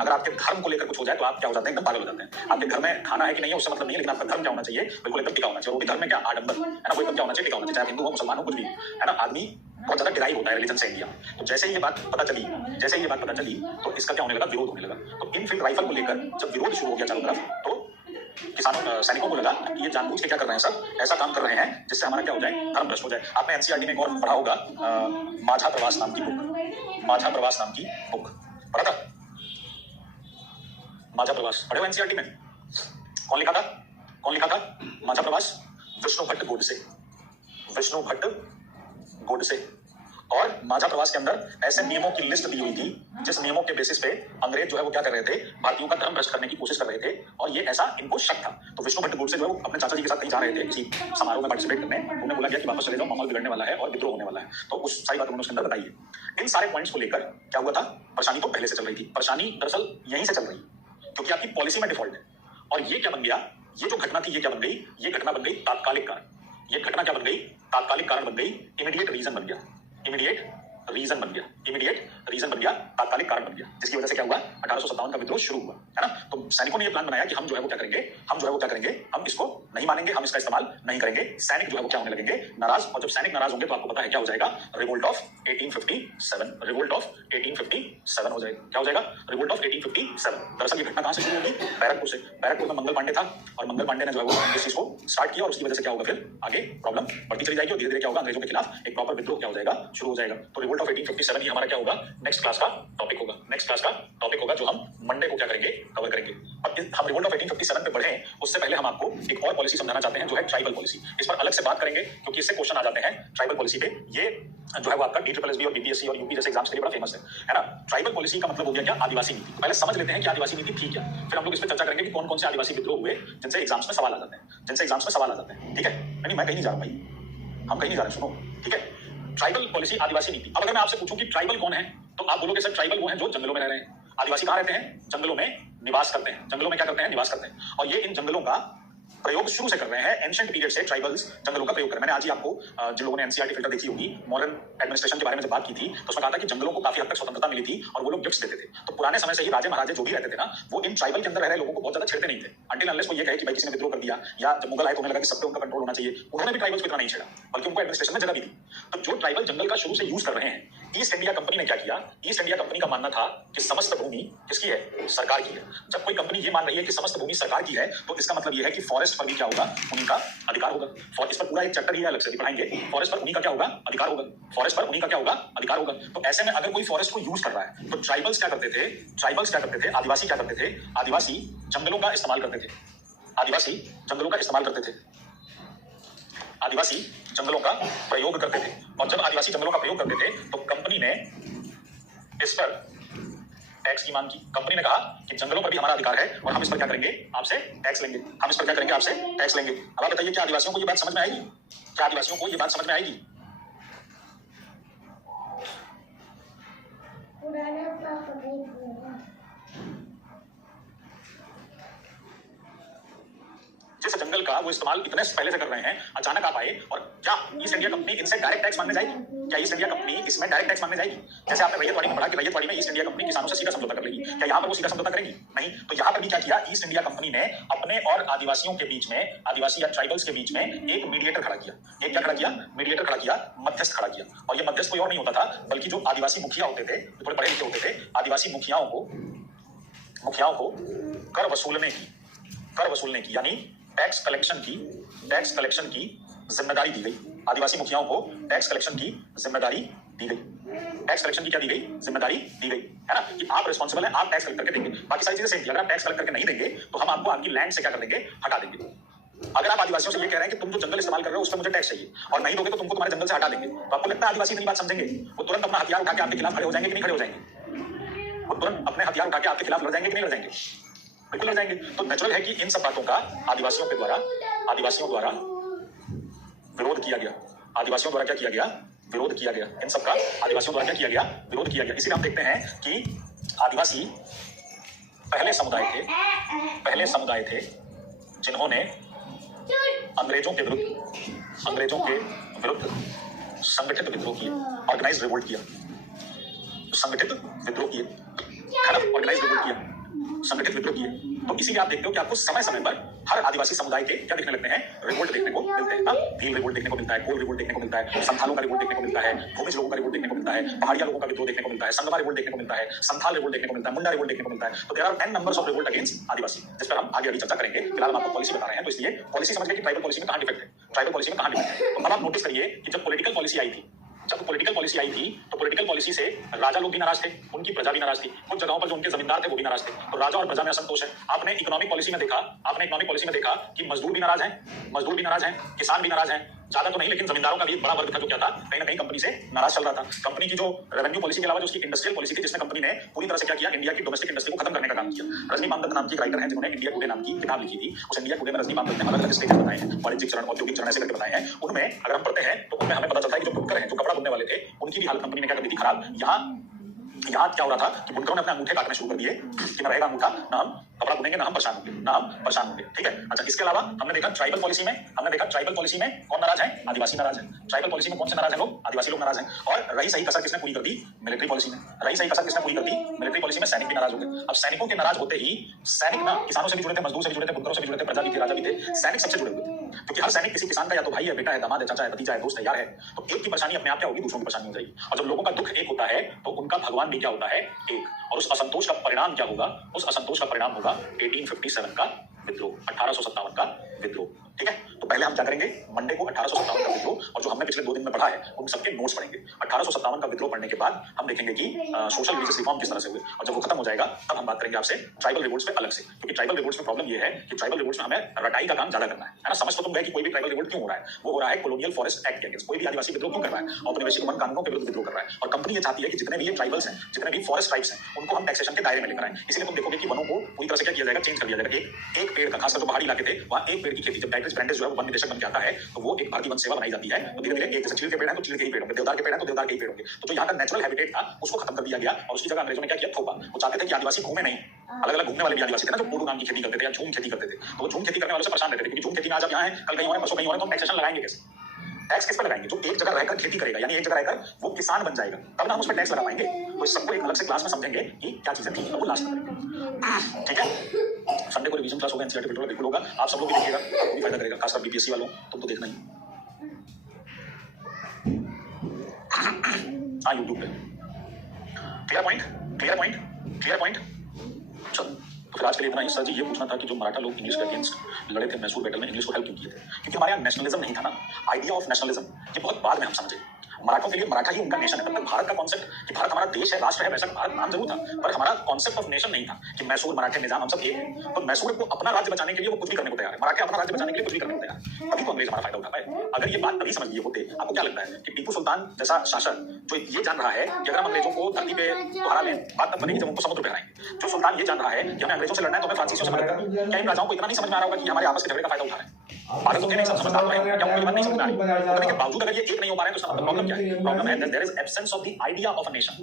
अगर आपके धर्म को लेकर कुछ हो जाए तो आप क्या हो जाते हैं, एकदम पागल हो जाते हैं। आपके घर में खाना है कि नहीं है उससे मतलब नहीं है, लेकिन आपका धर्म क्या होना चाहिए, बिल्कुल एकदम टिका होना चाहिए। वो भी धर्म में क्या आडंबर है ना, वो एकदम क्या होना चाहिए, टिका होना चाहिए, चाहे हिंदू हो, मुसलमान हो, कुछ भी है ना। आदमी बहुत ज्यादा डिराइव होता है रिलीजन से इंडिया। तो जैसे ही ये बात पता चली, तो इसका क्या होने लगा, विरोध होने लगा। तो इनफील्ड राइफल को लेकर जब विरोध शुरू हो गया चारों तरफ, तो किसानों सैनिकों को लगा कि ये जानबूझ के क्या कर रहे हैं सर, ऐसा काम कर रहे हैं जिससे हमारा क्या हो जाए, धर्म भ्रष्ट हो जाए। आपने एनसीईआरटी में एक और पढ़ा होगा, माझा प्रवास नाम की बुक, माझा प्रवास नाम की बुक पढ़ा था, माझा प्रवास पढ़े हो एनसीईआरटी में? कौन लिखा था माझा प्रवास? विष्णु भट्ट गोडसे, विष्णु भट्ट गोडसे। और माझा प्रवास के अंदर ऐसे नियमों की लिस्ट दी हुई थी जिस नियमों के बेसिस पे अंग्रेज जो है वो क्या कर रहे थे, भारतीयों का धर्म भ्रष्ट करने की कोशिश कर रहे थे, और ये ऐसा इनको शक था। तो विष्णु भट्ट गोडसे जो है वो अपने चाचा जी के साथ कहीं जा रहे थे किसी समारोह में पार्टिसिपेट करने, उन्होंने बोला गया कि वापस चले जाओ, माहौल बिगड़ने वाला है और विद्रोह होने वाला है। तो उस सारी बात उन्होंने उसके अंदर बताई है। इन सारे पॉइंट्स को लेकर क्या हुआ था, परेशानी तो पहले से चल रही थी। परेशानी दरअसल यहीं से चल रही क्योंकि आपकी पॉलिसी में डिफॉल्ट है। और ये क्या बन गया, ये जो घटना थी ये क्या बन गई, ये घटना बन गई तात्कालिक कारण। ये घटना क्या बन गई, तात्कालिक कारण बन गई, इमीडिएट रीजन बन गया, इमीडिएट रीजन बन गया, इमीडिएट रीजन बन गया, तात्कालिक कारण बन गया, जिसकी वजह से क्या हुआ, 1857 का विद्रोह शुरू हुआ, है ना। तो सैनिकों ने ये प्लान बनाया कि हम जो है वो क्या करेंगे, हम इसको नहीं मानेंगे, हम इसका इस्तेमाल नहीं करेंगे। सैनिक जो है वो क्या होने लगेंगे, नाराज। और जब सैनिक नाराज होंगे तो आपको पता है क्या हो जाएगा, रिवोल्ट ऑफ 1857, रिवोल्ट ऑफ 1857 हो जाएगा। क्या हो जाएगा, रिवोल्ट ऑफ 1857। दरअसल ये घटना कहां से शुरू होगी, बैरकपुर से। बैरकपुर में मंगल पांडे था, और मंगल पांडे ने जो है वो इस चीज को स्टार्ट किया, और उसकी वजह से क्या होगा, फिर आगे प्रॉब्लम बढ़ती चली जाएगी, और धीरे धीरे क्या होगा, अंग्रेजों के खिलाफ एक प्रॉपर विद्रोह क्या हो जाएगा, शुरू हो जाएगा। तो रिवोल्ट ऑफ 1857 ही हमारा क्या होगा, नेक्स्ट क्लास का टॉपिक होगा, नेक्स्ट क्लास का टॉपिक होगा, जो हम मंडे को क्या करेंगे, कवर करेंगे। अब हम रिवोल्ट ऑफ 1857 पे बढ़े, उससे पहले हम आपको एक और पॉलिसी समझाना चाहते हैं, जो है ट्राइबल पॉलिसी। इस पर अलग से बात करेंगे क्योंकि इससे क्वेश्चन आ जाते हैं ट्राइबल पॉलिसी पे। ये जो है वो आपका DSSB और BPSC और यूपी जैसे एग्जाम्स के लिए बड़ा फेमस है ना। ट्राइबल पॉलिसी का मतलब हो गया क्या, आदिवासी नीति। पहले समझ लेते हैं कि आदिवासी नीति थी क्या, फिर हम लोग इस पर चर्चा करेंगे कि कौन कौन से आदिवासी विद्रोह हुए जिनसे एग्जाम्स में सवाल आ जाते हैं, ठीक है। नहीं, मैं कहीं नहीं जा रहा भाई, हम कहीं नहीं जा रहे, सुनो, ठीक है। ट्राइबल पॉलिसी, आदिवासी नीति। अब अगर मैं आपसे पूछूं कि ट्राइबल कौन है, तो आप बोलोगे सर ट्राइबल वो हैं जो जंगलों में रह रहे हैं। आदिवासी कहां रहते हैं, जंगलों में निवास करते हैं। जंगलों में क्या करते हैं, निवास करते हैं। और ये इन जंगलों का प्रयोग शुरू से कर रहे हैं, एंशिएंट पीरियड से ट्राइबल्स जंगलों का प्रयोग कर रहे हैं। मैंने आज ही आपको जिन लोगों ने एनसीईआरटी फिल्टर देखी होगी, मॉडर्न एडमिनिस्ट्रेशन के बारे में जब बात की थी, तो उसमें कहा था कि जंगलों को काफी हद तक स्वतंत्रता मिली थी और वो लोग गिफ्ट्स देते थे। तो पुराने समय से ही राजे महाराजे जो भी रहते थे ना, वो इन ट्राइबल के अंदर रह रहे लोगों को बहुत ज्यादा छेड़ते नहीं थे, अंटिल अनलेस वो ये कहे कि भाई किसी ने विद्रोह कर दिया, या जब मुगल आए तो उन्हें लगा कि सब पे उनका कंट्रोल होना चाहिए, उन्होंने भी ट्राइबल्स को इतना नहीं छेड़ा, बल्कि उनको एडमिनिस्ट्रेशन में जगह भी दी। तो जो ट्राइबल जंगल का शुरू से यूज कर रहे हैं, ईस्ट इंडिया कंपनी ने क्या किया, ईस्ट इंडिया कंपनी का मानना था कि समस्त भूमि किसकी है, सरकार की है। जब कोई कंपनी ये मान रही है कि समस्त भूमि सरकार की है, तो इसका मतलब ये है कि फॉरेस्ट पर भी क्या होगा, उन्हीं का अधिकार होगा। इस पर पूरा एक चैप्टर ही अलग से भी पढ़ाएंगे, फॉरेस्ट पर उन्हीं का क्या होगा, अधिकार होगा, फॉरेस्ट पर उन्हीं का क्या होगा, अधिकार होगा। तो ऐसे में अगर कोई फॉरेस्ट को यूज कर रहा है, तो ट्राइबल्स क्या करते थे, आदिवासी क्या करते थे, आदिवासी जंगलों का इस्तेमाल करते थे, आदिवासी जंगलों का इस्तेमाल करते थे, आदिवासी जंगलों का प्रयोग करते थे। और जब आदिवासी जंगलों का प्रयोग करते थे, तो कंपनी ने इस पर टैक्स की मांग की। कंपनी ने कहा कि जंगलों पर भी हमारा अधिकार है और हम इस पर क्या करेंगे, आपसे टैक्स लेंगे, हम इस पर क्या करेंगे, आपसे टैक्स लेंगे। अब आप बताइए, क्या आदिवासियों को ये बात समझ में आएगी, क्या आदिवासियों को ये बात समझ में आएगी? जिस जंगल का वो इस्तेमाल इतने पहले से कर रहे हैं, अचानक आप आए, और क्या ईस्ट इंडिया कंपनी इनसे डायरेक्ट टैक्स मांगने जाएगी? क्या ईस्ट इंडिया कंपनी इसमें डायरेक्ट टैक्स मांगने जाएगी? जैसे आपने रैयतवाड़ी में पढ़ा कि रैयतवाड़ी में ईस्ट इंडिया कंपनी किसानों से सीधा समझौता कर लेगी, क्या यहाँ पर वो सीधा समझौता करेगी? नहीं। तो यहाँ पर भी क्या किया, ईस्ट इंडिया कंपनी ने अपने और आदिवासियों के बीच में, आदिवासी या ट्राइबल्स के बीच में एक मीडिएटर खड़ा किया। एक क्या खड़ा किया, मीडिएटर खड़ा किया, मध्यस्थ खड़ा किया। और ये मध्यस्थ कोई और नहीं होता था, बल्कि जो आदिवासी मुखिया होते थे, जो थोड़े पढ़े लिखे होते थे, आदिवासी मुखियाओं को कर वसूलने की यानी टैक्स कलेक्शन की जिम्मेदारी दी गई। आदिवासी मुखियाओं को टैक्स कलेक्शन की जिम्मेदारी दी गई। टैक्स कलेक्शन की क्या दी गई, जिम्मेदारी दी गई, है ना, कि आप रिस्पॉन्सिबल हैं, आप टैक्स कलेक्ट करके देंगे। बाकी सारी चीजें सेम थी। अगर आप टैक्स कलेक्ट करके नहीं देंगे तो हम आपको आपकी लैंड से क्या कर देंगे, हटा देंगे। अगर आप आदिवासियों से ये कह रहे हैं कि तुम जो जंगल इस्तेमाल कर रहे हो उस पर मुझे टैक्स चाहिए और नहीं दोगे तो तुमको तुम्हारे जंगल से हटा देंगे, तो आपको लगता है आदिवासी इतनी बात समझेंगे? वो तुरंत अपना हथियार उठा के आपके खिलाफ खड़े हो जाएंगे कि नहीं खड़े हो जाएंगे? वो तुरंत अपने हथियार उठा के आपके खिलाफ लड़ जाएंगे कि नहीं लड़ जाएंगे? बिल्कुल लड़ जाएंगे। तो नेचुरल है कि इन सब बातों का आदिवासियों द्वारा किया गया, आदिवासियों द्वारा क्या किया गया, विरोध किया गया। इन सबका आदिवासियों द्वारा क्या किया गया, विरोध किया गया। इसीलिए हम देखते हैं कि आदिवासी पहले समुदाय थे जिन्होंने अंग्रेजों के विरुद्ध संगठित विद्रोह किए, ऑर्गेनाइज्ड रिवोल्ट किया, संगठित विद्रोह किए, है ना, ऑर्गेनाइज्ड रिवोल्ट किया, संगठित विद्रोह किए। तो इसीलिए आप देखते हो कि आपको समय समय पर हर आदिवासी समुदाय के क्या दिखने लगते हैं, रिवोल्ट देखने को मिलते हैं। भील रिवोल्ट देखने को मिलता है, कोल रिवोल्ट देखने को मिलता है, संथालों का रिवोल्ट देखने को मिलता है, भूमिज लोगों का रिवोल्ट देखने को मिलता है, पहाड़िया लोगों का विद्रोह देखने को मिलता है, संगमा रिवोल्ट देखने को मिलता है, संथाल रिवोल्ट देखने को मिलता है, मुंडा रिवोल्ट देखने को मिलता है। तो there are 10 numbers of revolt against Adivasi, जिस पर हम आगे अभी चर्चा करेंगे। फिलहाल हम आपको पॉलिसी बता रहे हैं, तो इसलिए पॉलिसी समझ गए कि ट्राइबल पॉलिसी में कहां डिफेक्ट है, ट्राइबल पॉलिसी में कहां डिफेक्ट है। तो अब आप नोटिस करिए कि जब पॉलिटिकल पॉलिसी आई थी, तो पॉलिटिकल पॉलिसी से राजा लोग भी नाराज थे, उनकी प्रजा भी नाराज थी, कुछ जगहों पर जो उनके जमींदार थे वो भी नाराज थे। तो राजा और प्रजा में असंतोष है। आपने इकोनॉमिक पॉलिसी में देखा कि मजदूर भी नाराज हैं, किसान भी नाराज हैं, ज्यादा तो नहीं लेकिन जमींदारों का भी एक बड़ा वर्ग था जो क्या था, कहीं ना कहीं कंपनी से नाराज चल रहा था। कंपनी की जो रेवेन्यू पॉलिसी के अलावा जो उसकी इंडस्ट्रियल पॉलिसी थी, जिसमें कंपनी ने पूरी तरह से क्या किया, इंडिया की डोमेस्टिक इंडस्ट्री को खत्म करने का काम किया। रजनी मामदत्त नाम की राइटर हैं जिन्होंने इंडिया टुडे नाम की किताब लिखी थी। उस इंडिया टुडे में रजनी मामदत्त ने अलग अलग स्टेजेस बताए हैं, वाणिज्यिक चरण, औद्योगिक चरण ऐसे करके बताए हैं। उनमें अगर हम पढ़ते हैं तो उनमें हमें पता चलता है कि जो बुनकर हैं, जो कपड़ा बुनने वाले थे, उनकी भी हालत कंपनी ने क्या कर दी थी, खराब। यहाँ क्या हो रहा था कि बुनकरों ने अपने अंगूठे काटने शुरू कर दिए कि ना रहेगा अंगूठा, ना हम कपड़ा बुनेंगे, ना हम परेशान होंगे। ठीक है, अच्छा, इसके अलावा हमने देखा ट्राइबल पॉलिसी में कौन नाराज है, आदिवासी नाराज है। ट्राइबल पॉलिसी में कौन से नाराज है लोग, आदिवासी लोग नाराज हैं। और रही सही कसर किसने पूरी कर दी, मिलिट्री पॉलिसी में। मिलिट्री पॉलिसी में सैनिक भी नाराज हो गए। अब सैनिकों के नाराज होते ही, सैनिक ना किसानों से भी जुड़े थे, मजदूर से भी जुड़े थे, बुनकरों से भी जुड़े थे, प्रजा भी थी, राजा भी थे, सैनिक सबसे जुड़े हुए थे। क्योंकि हर सैनिक किसी किसान का या तो भाई है, बेटा है, दामाद है, चाचा है, भतीजा है, दोस्त है, यार है। तो एक की परेशानी अपने आप क्या होगी, दूसरों की परेशानी हो जाएगी। और जब लोगों का दुख एक होता है तो उनका भगवान भी क्या होता है, एक। और उस असंतोष का परिणाम क्या होगा, 1857 का विद्रोह, 1857 का विद्रोह। ठीक है, तो पहले हम क्या करेंगे, मंडे को 1857 का विद्रोह और जो हमने पिछले 2 दिन में पढ़ा है उन सबके नोट्स पढ़ेंगे। 1857 का विद्रोह पढ़ने के बाद हम देखेंगे कि सोशल रिलीजियस रिफॉर्म किस तरह से हुए, और जब वो खत्म हो जाएगा तब हम बात करेंगे आपसे ट्राइबल रिवोल्ट्स पे अलग से। क्योंकि ट्राइबल रिवोल्ट्स में प्रॉब्लम ये है कि ट्राइबल रिवोल्ट्स में हमें रटाई का काम ज्यादा करना है ना। समझ तो तुम गए कि कोई भी ट्राइबल रिवोल्ट क्यों हो रहा है, वो हो रहा है कॉलोनियल फॉरेस्ट एक्ट के अगेंस्ट। कोई भी आदिवासी विद्रोह क्यों कर रहा है, औपनिवेशिक वन कानूनों के विरुद्ध विद्रोह कर रहा है। और कंपनी ये चाहती है कि जितने भी ये ट्राइबल्स हैं, जितने भी फॉरेस्ट ट्राइब्स हैं, उनको हम टैक्सेशन के दायरे में लेकर आए। इसलिए तुम देखोगे कि वनों को पूरी तरह से क्या किया जाएगा, चेंज कर दिया जाएगा। एक पेड़ का, खासकर जो पहाड़ी इलाके थे वहां एक पेड़ की खेती, जब टाइटल्स ब्रांडेज जो है वो वन निदेशक बन के आता है तो वो एक भारतीय वन सेवा बनाई जाती है। तो धीरे धीरे एक जैसे चीड़ के पेड़ है तो चीड़ के ही पेड़ होंगे, देवदार के पेड़ है तो देवदार के ही पेड़ होंगे। तो जो यहाँ का नेचुरल हैबिटेट था उसको खत्म कर दिया गया और उसकी जगह अंग्रेजों ने क्या किया, थोपा। वो चाहते थे कि आदिवासी घूमे नहीं, अलग अलग घूमने वाले भी आदिवासी थे ना, जो कोडू नाम की खेती करते थे या झूम खेती करते थे, तो वो झूम खेती करने वालों से परेशान रहते थे। क्योंकि झूम खेती में आज आप यहाँ हैं, कल कहीं और, परसों कहीं और, तो हम टैक्सेशन लगाएंगे कैसे, टैक्स किस पर लगाएंगे, जो एक जगह रहकर खेती करेगा, यानी एक जगह रहकर वो किसान बन जाएगा, तब ना हम उस पर टैक्स लगा पाएंगे। तो इस सबको एक अलग से क्लास में समझेंगे कि क्या चीजें थी, तो वो लास्ट में करेंगे। ठीक है, संडे को रिवीजन क्लास होगा, एनसीईआरटी बिल्कुल होगा, आप सब लोग भी देखिएगा, आपको भी फायदा करेगा, खासकर बीपीएससी वालों, तुम तो देखना ही। हाँ, यूट्यूब पे क्लियर पॉइंट। चलो, तो फिर आज के लिए इतना ही। सर जी, ये पूछना था कि जो मराठा लोग इंग्लिश के अगेंस्ट लड़े थे मैसूर बैटल में, इंग्लिश को हेल्प क्यों किए थे? क्योंकि हमारे यहाँ नेशनलिज्म नहीं था ना, आइडिया ऑफ नेशनलिज्म ये बहुत बाद में हम समझे। मराठों के लिए मराठा ही उनका नेशन है। तब तक भारत का कॉन्सेप्ट कि भारत हमारा देश है, राष्ट्र है, वैसा भारत नाम जरूर था, पर हमारा कॉन्सेप्ट ऑफ नेशन नहीं था कि मैसूर, मराठे, निजाम हम सब एक हैं। तो मैसूर को अपना राज्य बचाने के लिए वो कुछ भी करने को तैयार है, मराठे अपना राज्य बचाने के लिए कुछ भी करने को तैयार है। तभी तो अंग्रेज हमारा फायदा उठा पाए। अगर ये बात तभी समझ लिए होते, आपको क्या लगता है कि टीपू सुल्तान जैसा शासक जो ये जान रहा है कि अगर हम अंग्रेजों को धरती पे तो हरा लें, बात तब बनेगी जब उनको समुद्र पे हराएंगे। जो सुल्तान ये जान रहा है कि हमें अंग्रेजों से लड़ना है तो हमें फ्रांसीसियों से मदद करनी है, क्या इन राजाओं को इतना नहीं समझ में आ रहा होगा कि हमारे आपस के झगड़े का फायदा उठा रहे हैं? भारत तो नहीं समझदार है, क्या उनको ये बात नहीं समझ में आ रही? उतने के बावजूद अगर ये एक नहीं हो पा रहे हैं तो प्रॉब्लम क्या है? प्रॉब्लम है there is absence of the idea of a nation.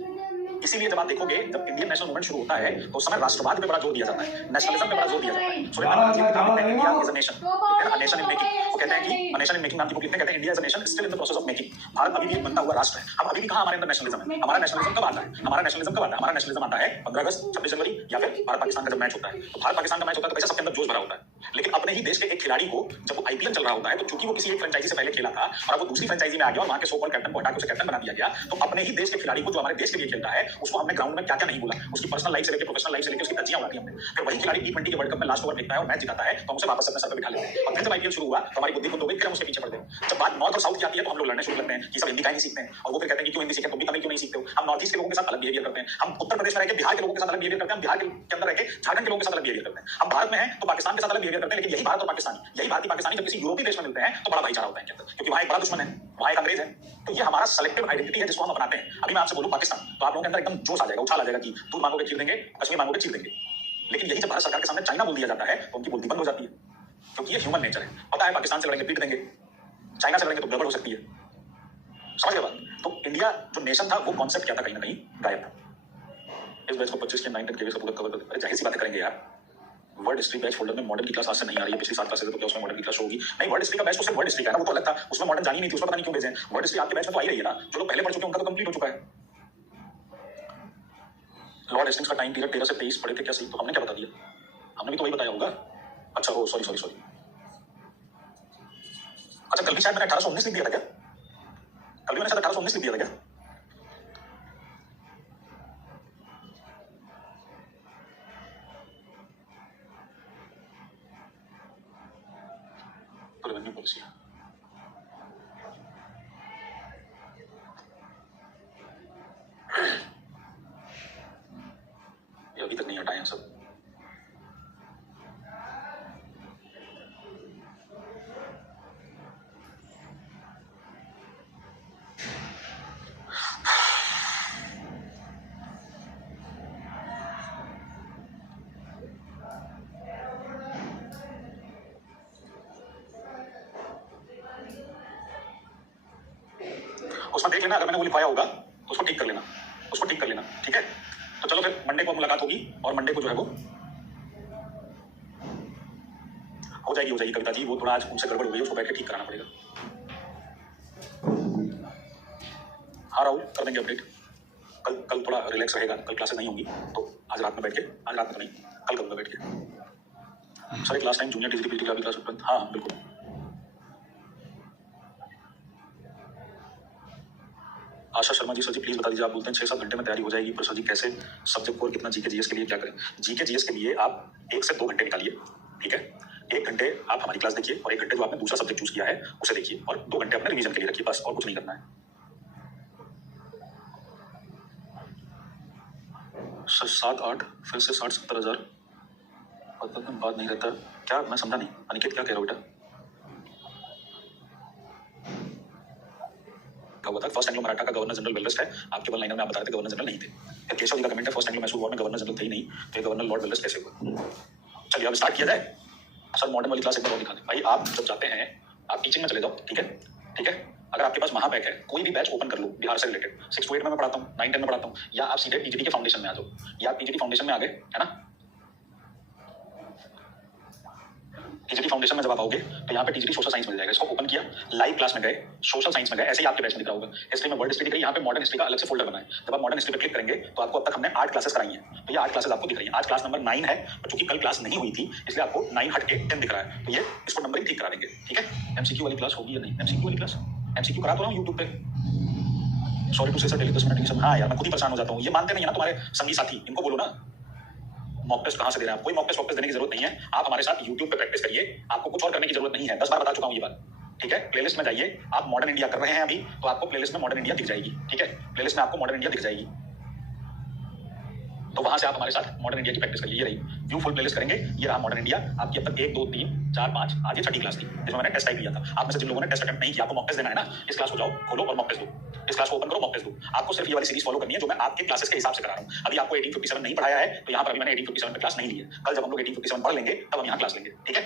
इसीलिए जब आप देखोगे, जब इंडियन नेशनल मूवमेंट शुरू होता है तो उस समय राष्ट्रवाद पे बड़ा जोर दिया जाता है, नेशनलिज्म पे बड़ा जोर दिया जाता है। सुलेमान गांधी की किताब में India is a nation, a nation in making, वो कहते हैं कि अ नेशन इन मेकिंग नाम की बुक लिखते हैं, कहते हैं India is a nation still in the process of making. Bharat अभी भी एक बनता हुआ राष्ट्र है। हम अभी भी कहां हमारे अंदर नेशनलिज्म है? हमारा नेशनलिज्म कब आता है? हमारा नेशनलिज्म आता है 15 अगस्त, 26 जनवरी या फिर भारत पाकिस्तान का जब मैच होता है। तो भारत पाकिस्तान का मैच होता है तो कैसे सबके अंदर जोश भरा होता है। लेकिन अपने ही देश के एक खिलाड़ी को जब वो आईपीएल चल रहा होता है तो चूंकि वो किसी एक फ्रेंचाइजी से पहले खेला था और वो दूसरी फ्रेंचाइजी में आ गया और वहां के सो कॉल्ड कैप्टन को हटा के उसे कैप्टन बना दिया गया, तो अपने ही देश के खिलाड़ी को जो हमारे देश के लिए खेलता है उसको हमने ग्राउंड में क्या क्या नहीं बोला, उसकी पर्सनल लाइफ से लेकर प्रोफेशनल लाइफ से लेकर उसकी धज्जियां उड़ाती हमने। फिर वही खिलाड़ी टी20 के वर्ल्ड कप में लास्ट ओवर फेंकता है और मैच जिताता है तो हम उसे वापस अपने सर पर बिठा लेते हैं। और फिर जब आईपीएल शुरू हुआ तो हमारी बुद्धि को तो फिर हम उसके पीछे पड़ते हैं। जब बात नॉर्थ और साउथ की आती है तो हम लोग लड़ने शुरू करते हैं कि सब हिंदी का ही नहीं सीखते हैं, और वो फिर कहते हैं कि क्यों हिंदी सीखते, तुम भी तमिल क्यों नहीं सीखते हो। हम नॉर्थ ईस्ट के लोगों के साथ अलग बिहेवियर करते हैं, हम उत्तर प्रदेश में रहकर बिहार के लोगों के साथ अलग बिहेवियर करते हैं, हम बिहार के अंदर रहकर झारखंड के लोगों के साथ अलग बिहेवियर करते हैं। हम भारत में हैं तो पाकिस्तान के साथ अलग बिहेवियर करते हैं। लेकिन यही भारत और पाकिस्तानी, यही भारतीय पाकिस्तानी जब किसी यूरोपीय देश में मिलते हैं तो बड़ा भाईचारा होता है इनके अंदर, क्योंकि वहां एक बड़ा दुश्मन है, वहां एक अंग्रेज है। तो ये हमारा सेलेक्टिव आइडेंटिटी है जिसको हम अपनाते हैं। अभी मैं आपसे बोलूं पाकिस्तान, तो आप लोगों के अंदर एकदम जोश आ जाएगा, उछाल आ जाएगा कि दूध मांगोगे खीर देंगे, कश्मीर मांगोगे चीर देंगे। लेकिन यही जब भारत सरकार के सामने चाइना बोल दिया जाता है तो उनकी बोलती बंद हो जाती है, क्योंकि ये ह्यूमन नेचर है। पता है पाकिस्तान से लड़ेंगे पीट देंगे, चाइना से लड़ेंगे तो गड़बड़ हो सकती है, समझ गए बात। तो इंडिया जो नेशन था वो कॉन्सेप्ट क्या था, कहीं ना कहीं गायब था। इस बैच को 25 के 9 के पूरा कवर कर, अरे जाहिर सी बातें करेंगे यार। वर्ड हिस्ट्री बैच फोल्डर में मॉडर्न की क्लास आज से नहीं आ रही है, पिछली 7 क्लासेस है तो क्या उसमें मॉडर्न की क्लास होगी? नहीं, वर्ड हिस्ट्री का बैच तो सिर्फ वर्ड हिस्ट्री का है ना, वो तो अलग था, उसमें मॉडर्न जानी नहीं थी, उसमें पता नहीं क्यों भेजे। वर्ड हिस्ट्री आपके बैच में तो आई रही है ना, जो लोग पहले पढ़ चुके हैं उनका तो कंप्लीट हो चुका है। लॉर्ड हेस्टिंग्स का टाइम पीरियड 13 से 23 पढ़े थे क्या? सही, तो हमने क्या बता दिया? हमने भी तो वही बताया होगा। अच्छा हो, सॉरी। अच्छा, कल भी शायद मैंने 1819 लिख दिया था क्या? कल भी मैंने शायद 1819 लिख दिया था क्या? तो रेवेन्यू पॉलिसी ये अभी तक नहीं हटाए हैं सब। उसमें देख लेना, अगर मैंने वो लिखवाया होगा तो उसको ठीक कर लेना, ठीक है? तो चलो फिर मंडे को मुलाकात होगी और मंडे को जो है वो हो जाएगी कविता जी। वो थोड़ा आज उनसे गड़बड़ हो गई, उसको बैठ के ठीक कराना पड़ेगा। हाँ राहुल, कर देंगे अपडेट। कल थोड़ा रिलैक्स रहेगा, कल क्लासेस नहीं होंगी तो आज रात में बैठ के, आज रात में नहीं, कल करूँगा बैठ के। Sir last time junior digital का भी क्लास उपलब्ध? हाँ बिल्कुल। आशा Sharma ji, sir ji please बता दीजिए, आप बोलते हैं 6-7 घंटे में तैयारी हो जाएगी, पर सर जी कैसे सब्जेक्ट को और कितना जीके जीएस के लिए क्या करें? जीके जीएस के लिए आप 1 से 2 घंटे निकालिए, ठीक है? 1 घंटे आप हमारी क्लास देखिए और 1 घंटे जो आपने दूसरा सब्जेक्ट चूज किया है उसे देखिए, और 2 घंटे अपने रिवीजन के लिए रखिए, बस और कुछ नहीं करना है। सर 7-8 फिर से 60-70 हज़ार बात नहीं रहता क्या? मैं समझा नहीं, अनिकेत क्या कह रहा हो बेटा? हुआ था फर्स्ट एंग्लो मराठा का गवर्नर जनरल वेलरेस्ट है, आपके वन लाइनर में आप बता रहे थे गवर्नर जनरल नहीं थे। फिर केशव जी का कमेंट है फर्स्ट एंग्लो मैसूर वॉर में गवर्नर जनरल थे ही नहीं, तो ये गवर्नर लॉर्ड वेलरेस्ट कैसे हुआ? चलिए अब स्टार्ट किया जाए। सर मॉडर्न वाली क्लास एक बार और दिखा दें भाई। आप जब जाते हैं आप टीचिंग में चले जाओ, ठीक है? अगर आपके पास महाबैक है, कोई भी बैच ओपन कर लो बिहार से रिलेटेड, 6 to 8 में मैं पढ़ाता हूँ, 9-10 में पढ़ाता हूँ, या आप सीधे टीजीटी के फाउंडेशन में आ जाओ, या आप टीजीटी फाउंडेशन में आ गए, है ना? टीजीटी फाउंडेशन में जब आप आओगे तो यहाँ पे टीजीटी सोशल साइंस मिल जाएगा, इसको ओपन किया, लाइव क्लास में गए, सोशल साइंस में गए, ऐसे ही आपके बैच में दिख रहा होगा। हिस्ट्री में वर्ल्ड हिस्ट्री दिख रही है, यहाँ पे मॉडर्न हिस्ट्री का अलग से फोल्डर बना है। जब आप मॉडर्न हिस्ट्री पे क्लिक करेंगे तो आपको अब तक हमने 8 क्लासेस कराई हैं, तो ये 8 क्लासेस आपको दिख रही है। आज क्लास नंबर 9 है, और चूंकि कल क्लास नहीं हुई थी इसलिए आपको 9 हट के 10 दिख रहा है, तो ये इसको नंबरिंग ठीक करा देंगे, ठीक है? एमसीक्यू वाली क्लास होगी या नहीं? एमसीक्यू वाली क्लास एमसीक्यू करा तो रहा हूँ यूट्यूब पे। सॉरी टू से सर डेली 10 मिनट की सब। हाँ यार मैं खुद ही परेशान हो जाता हूँ, ये मानते नहीं है ना तुम्हारे संगी साथी, इनको बोलो ना मॉक टेस्ट कहाँ से दे रहे हैं आप? कोई मॉक टेस्ट देने की जरूरत नहीं है, आप हमारे साथ YouTube पे प्रैक्टिस करिए, आपको कुछ और करने की जरूरत नहीं है। 10 बार बता चुका हूँ ये बात, ठीक है? प्लेलिस्ट में जाइए, आप मॉडर्न इंडिया कर रहे हैं अभी, तो आपको प्लेलिस्ट में मॉडर्न इंडिया दिख जाएगी, ठीक है? प्लेलिस्ट में आपको मॉडर्न इंडिया दिख जाएगी, तो वहां से आप हमारे साथ मॉडर्न इंडिया की प्रैक्टिस करिए। ये रही व्यू फुल प्लेलिस्ट करेंगे, ये रहा मॉडर्न इंडिया। आपकी अब तक 1 2 3 4 5 आज ये 6ठी क्लास थी जिसमें मैंने टेस्ट टाइप लिया था। आप में से जिन लोगों ने टेस्ट अटेम्प्ट नहीं किया, आपको मॉक टेस्ट देना है ना, इस क्लास को जाओ खोलो और मॉक टेस्ट दो, इस क्लास को ओपन करो, मॉक टेस्ट दो। आपको सिर्फ ये वाली सीरीज फॉलो करनी है जो मैं आपके क्लासेस के हिसाब से करा रहा हूँ। अभी आपको 1857 नहीं पढ़ाया है तो यहाँ पर अभी मैंने 1857 पे क्लास नहीं ली है। कल जब हम लोग 1857 पढ़ लेंगे तब हम यहाँ क्लास लेंगे, ठीक है?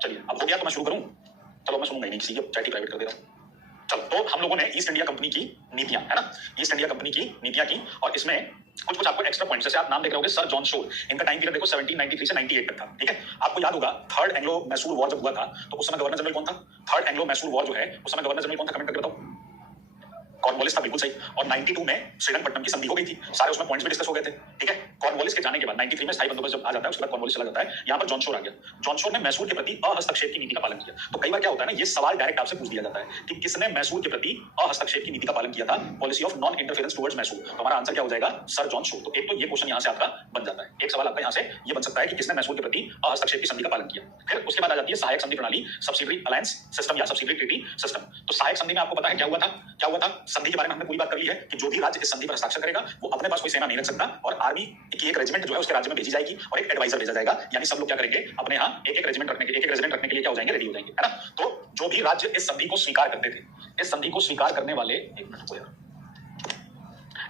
चलिए अब हो गया तो मैं शुरू करूँ? चलो मैं सुनूंगा ही नहीं किसी की, चैट ही प्राइवेट कर दे रहा हूँ। चलो तो हम लोगों ने ईस्ट इंडिया कंपनी की नीतियां, है ना, ईस्ट इंडिया कंपनी की नीतियां की, और इसमें कुछ आपको एक्स्ट्रा पॉइंट्स, जैसे आप नाम देख रहे होगे सर जॉन शोर, इनका टाइम पीरियड देखो 1793 से 98 तक था, ठीक है? आपको याद होगा थर्ड एंग्लो मैसूर वॉर जब हुआ था तो उस समय गवर्नर जनरल कौन था? थर्ड एंग्लो मैसूर वॉर जो है उस समय गवर्नर जनरल कौन था? कमेंट करके बताओ। कॉर्नवालिस था, बिल्कुल सही। और 92 में श्रीरंगपट्टनम की संधि हो गई थी, सारे उसमें पॉइंट्स भी डिस्कस हो गए थे, ठीक है? कॉर्नवालिस के जाने के बाद 93 में स्थायी बंदोबस्त जब आ जाता है उसके बाद कॉर्नवालिस चला जाता है, यहाँ पर जॉन शोर आ गया। जॉन शोर ने मैसूर के प्रति अहस्तक्षेप की नीति का पालन किया। तो कई बार क्या होता है ना, ये सवाल डायरेक्ट आपसे पूछ दिया जाता है कि किसने मैसूर के प्रति अहस्तक्षेप की नीति का पालन किया था, policy of non interference towards Mysore. तो हमारा आंसर क्या हो जाएगा? Sir John Shore. तो एक तो ये क्वेश्चन यहाँ से आपका बन जाता है, एक सवाल आपका यहाँ से ये बन सकता है कि किसने मैसूर के प्रति अहस्तक्षेप की संधि का पालन किया। फिर उसके बाद आ जाती है सहायक संधि प्रणाली, सब्सिडरी अलायंस सिस्टम या सब्सिडरी ट्रीटी सिस्टम। तो सहायक संधि में आपको पता है क्या हुआ था? संधि के बारे में हमने पूरी बात कर ली है कि जो भी राज्य इस संधि पर हस्ताक्षर करेगा वो अपने पास कोई सेना नहीं रख सकता, और आर्मी की एक रेजिमेंट जो है उसके राज्य में भेजी जाएगी और एक एडवाइजर भेजा जाएगा, यानी सब लोग क्या करेंगे अपने यहाँ एक रेजिमेंट रखने के लिए क्या हो जाएंगे? रेडी हो जाएंगे, है ना? तो जो भी राज्य इस संधि को स्वीकार करते थे, इस संधि को स्वीकार करने वाले, एक मिनट को यार,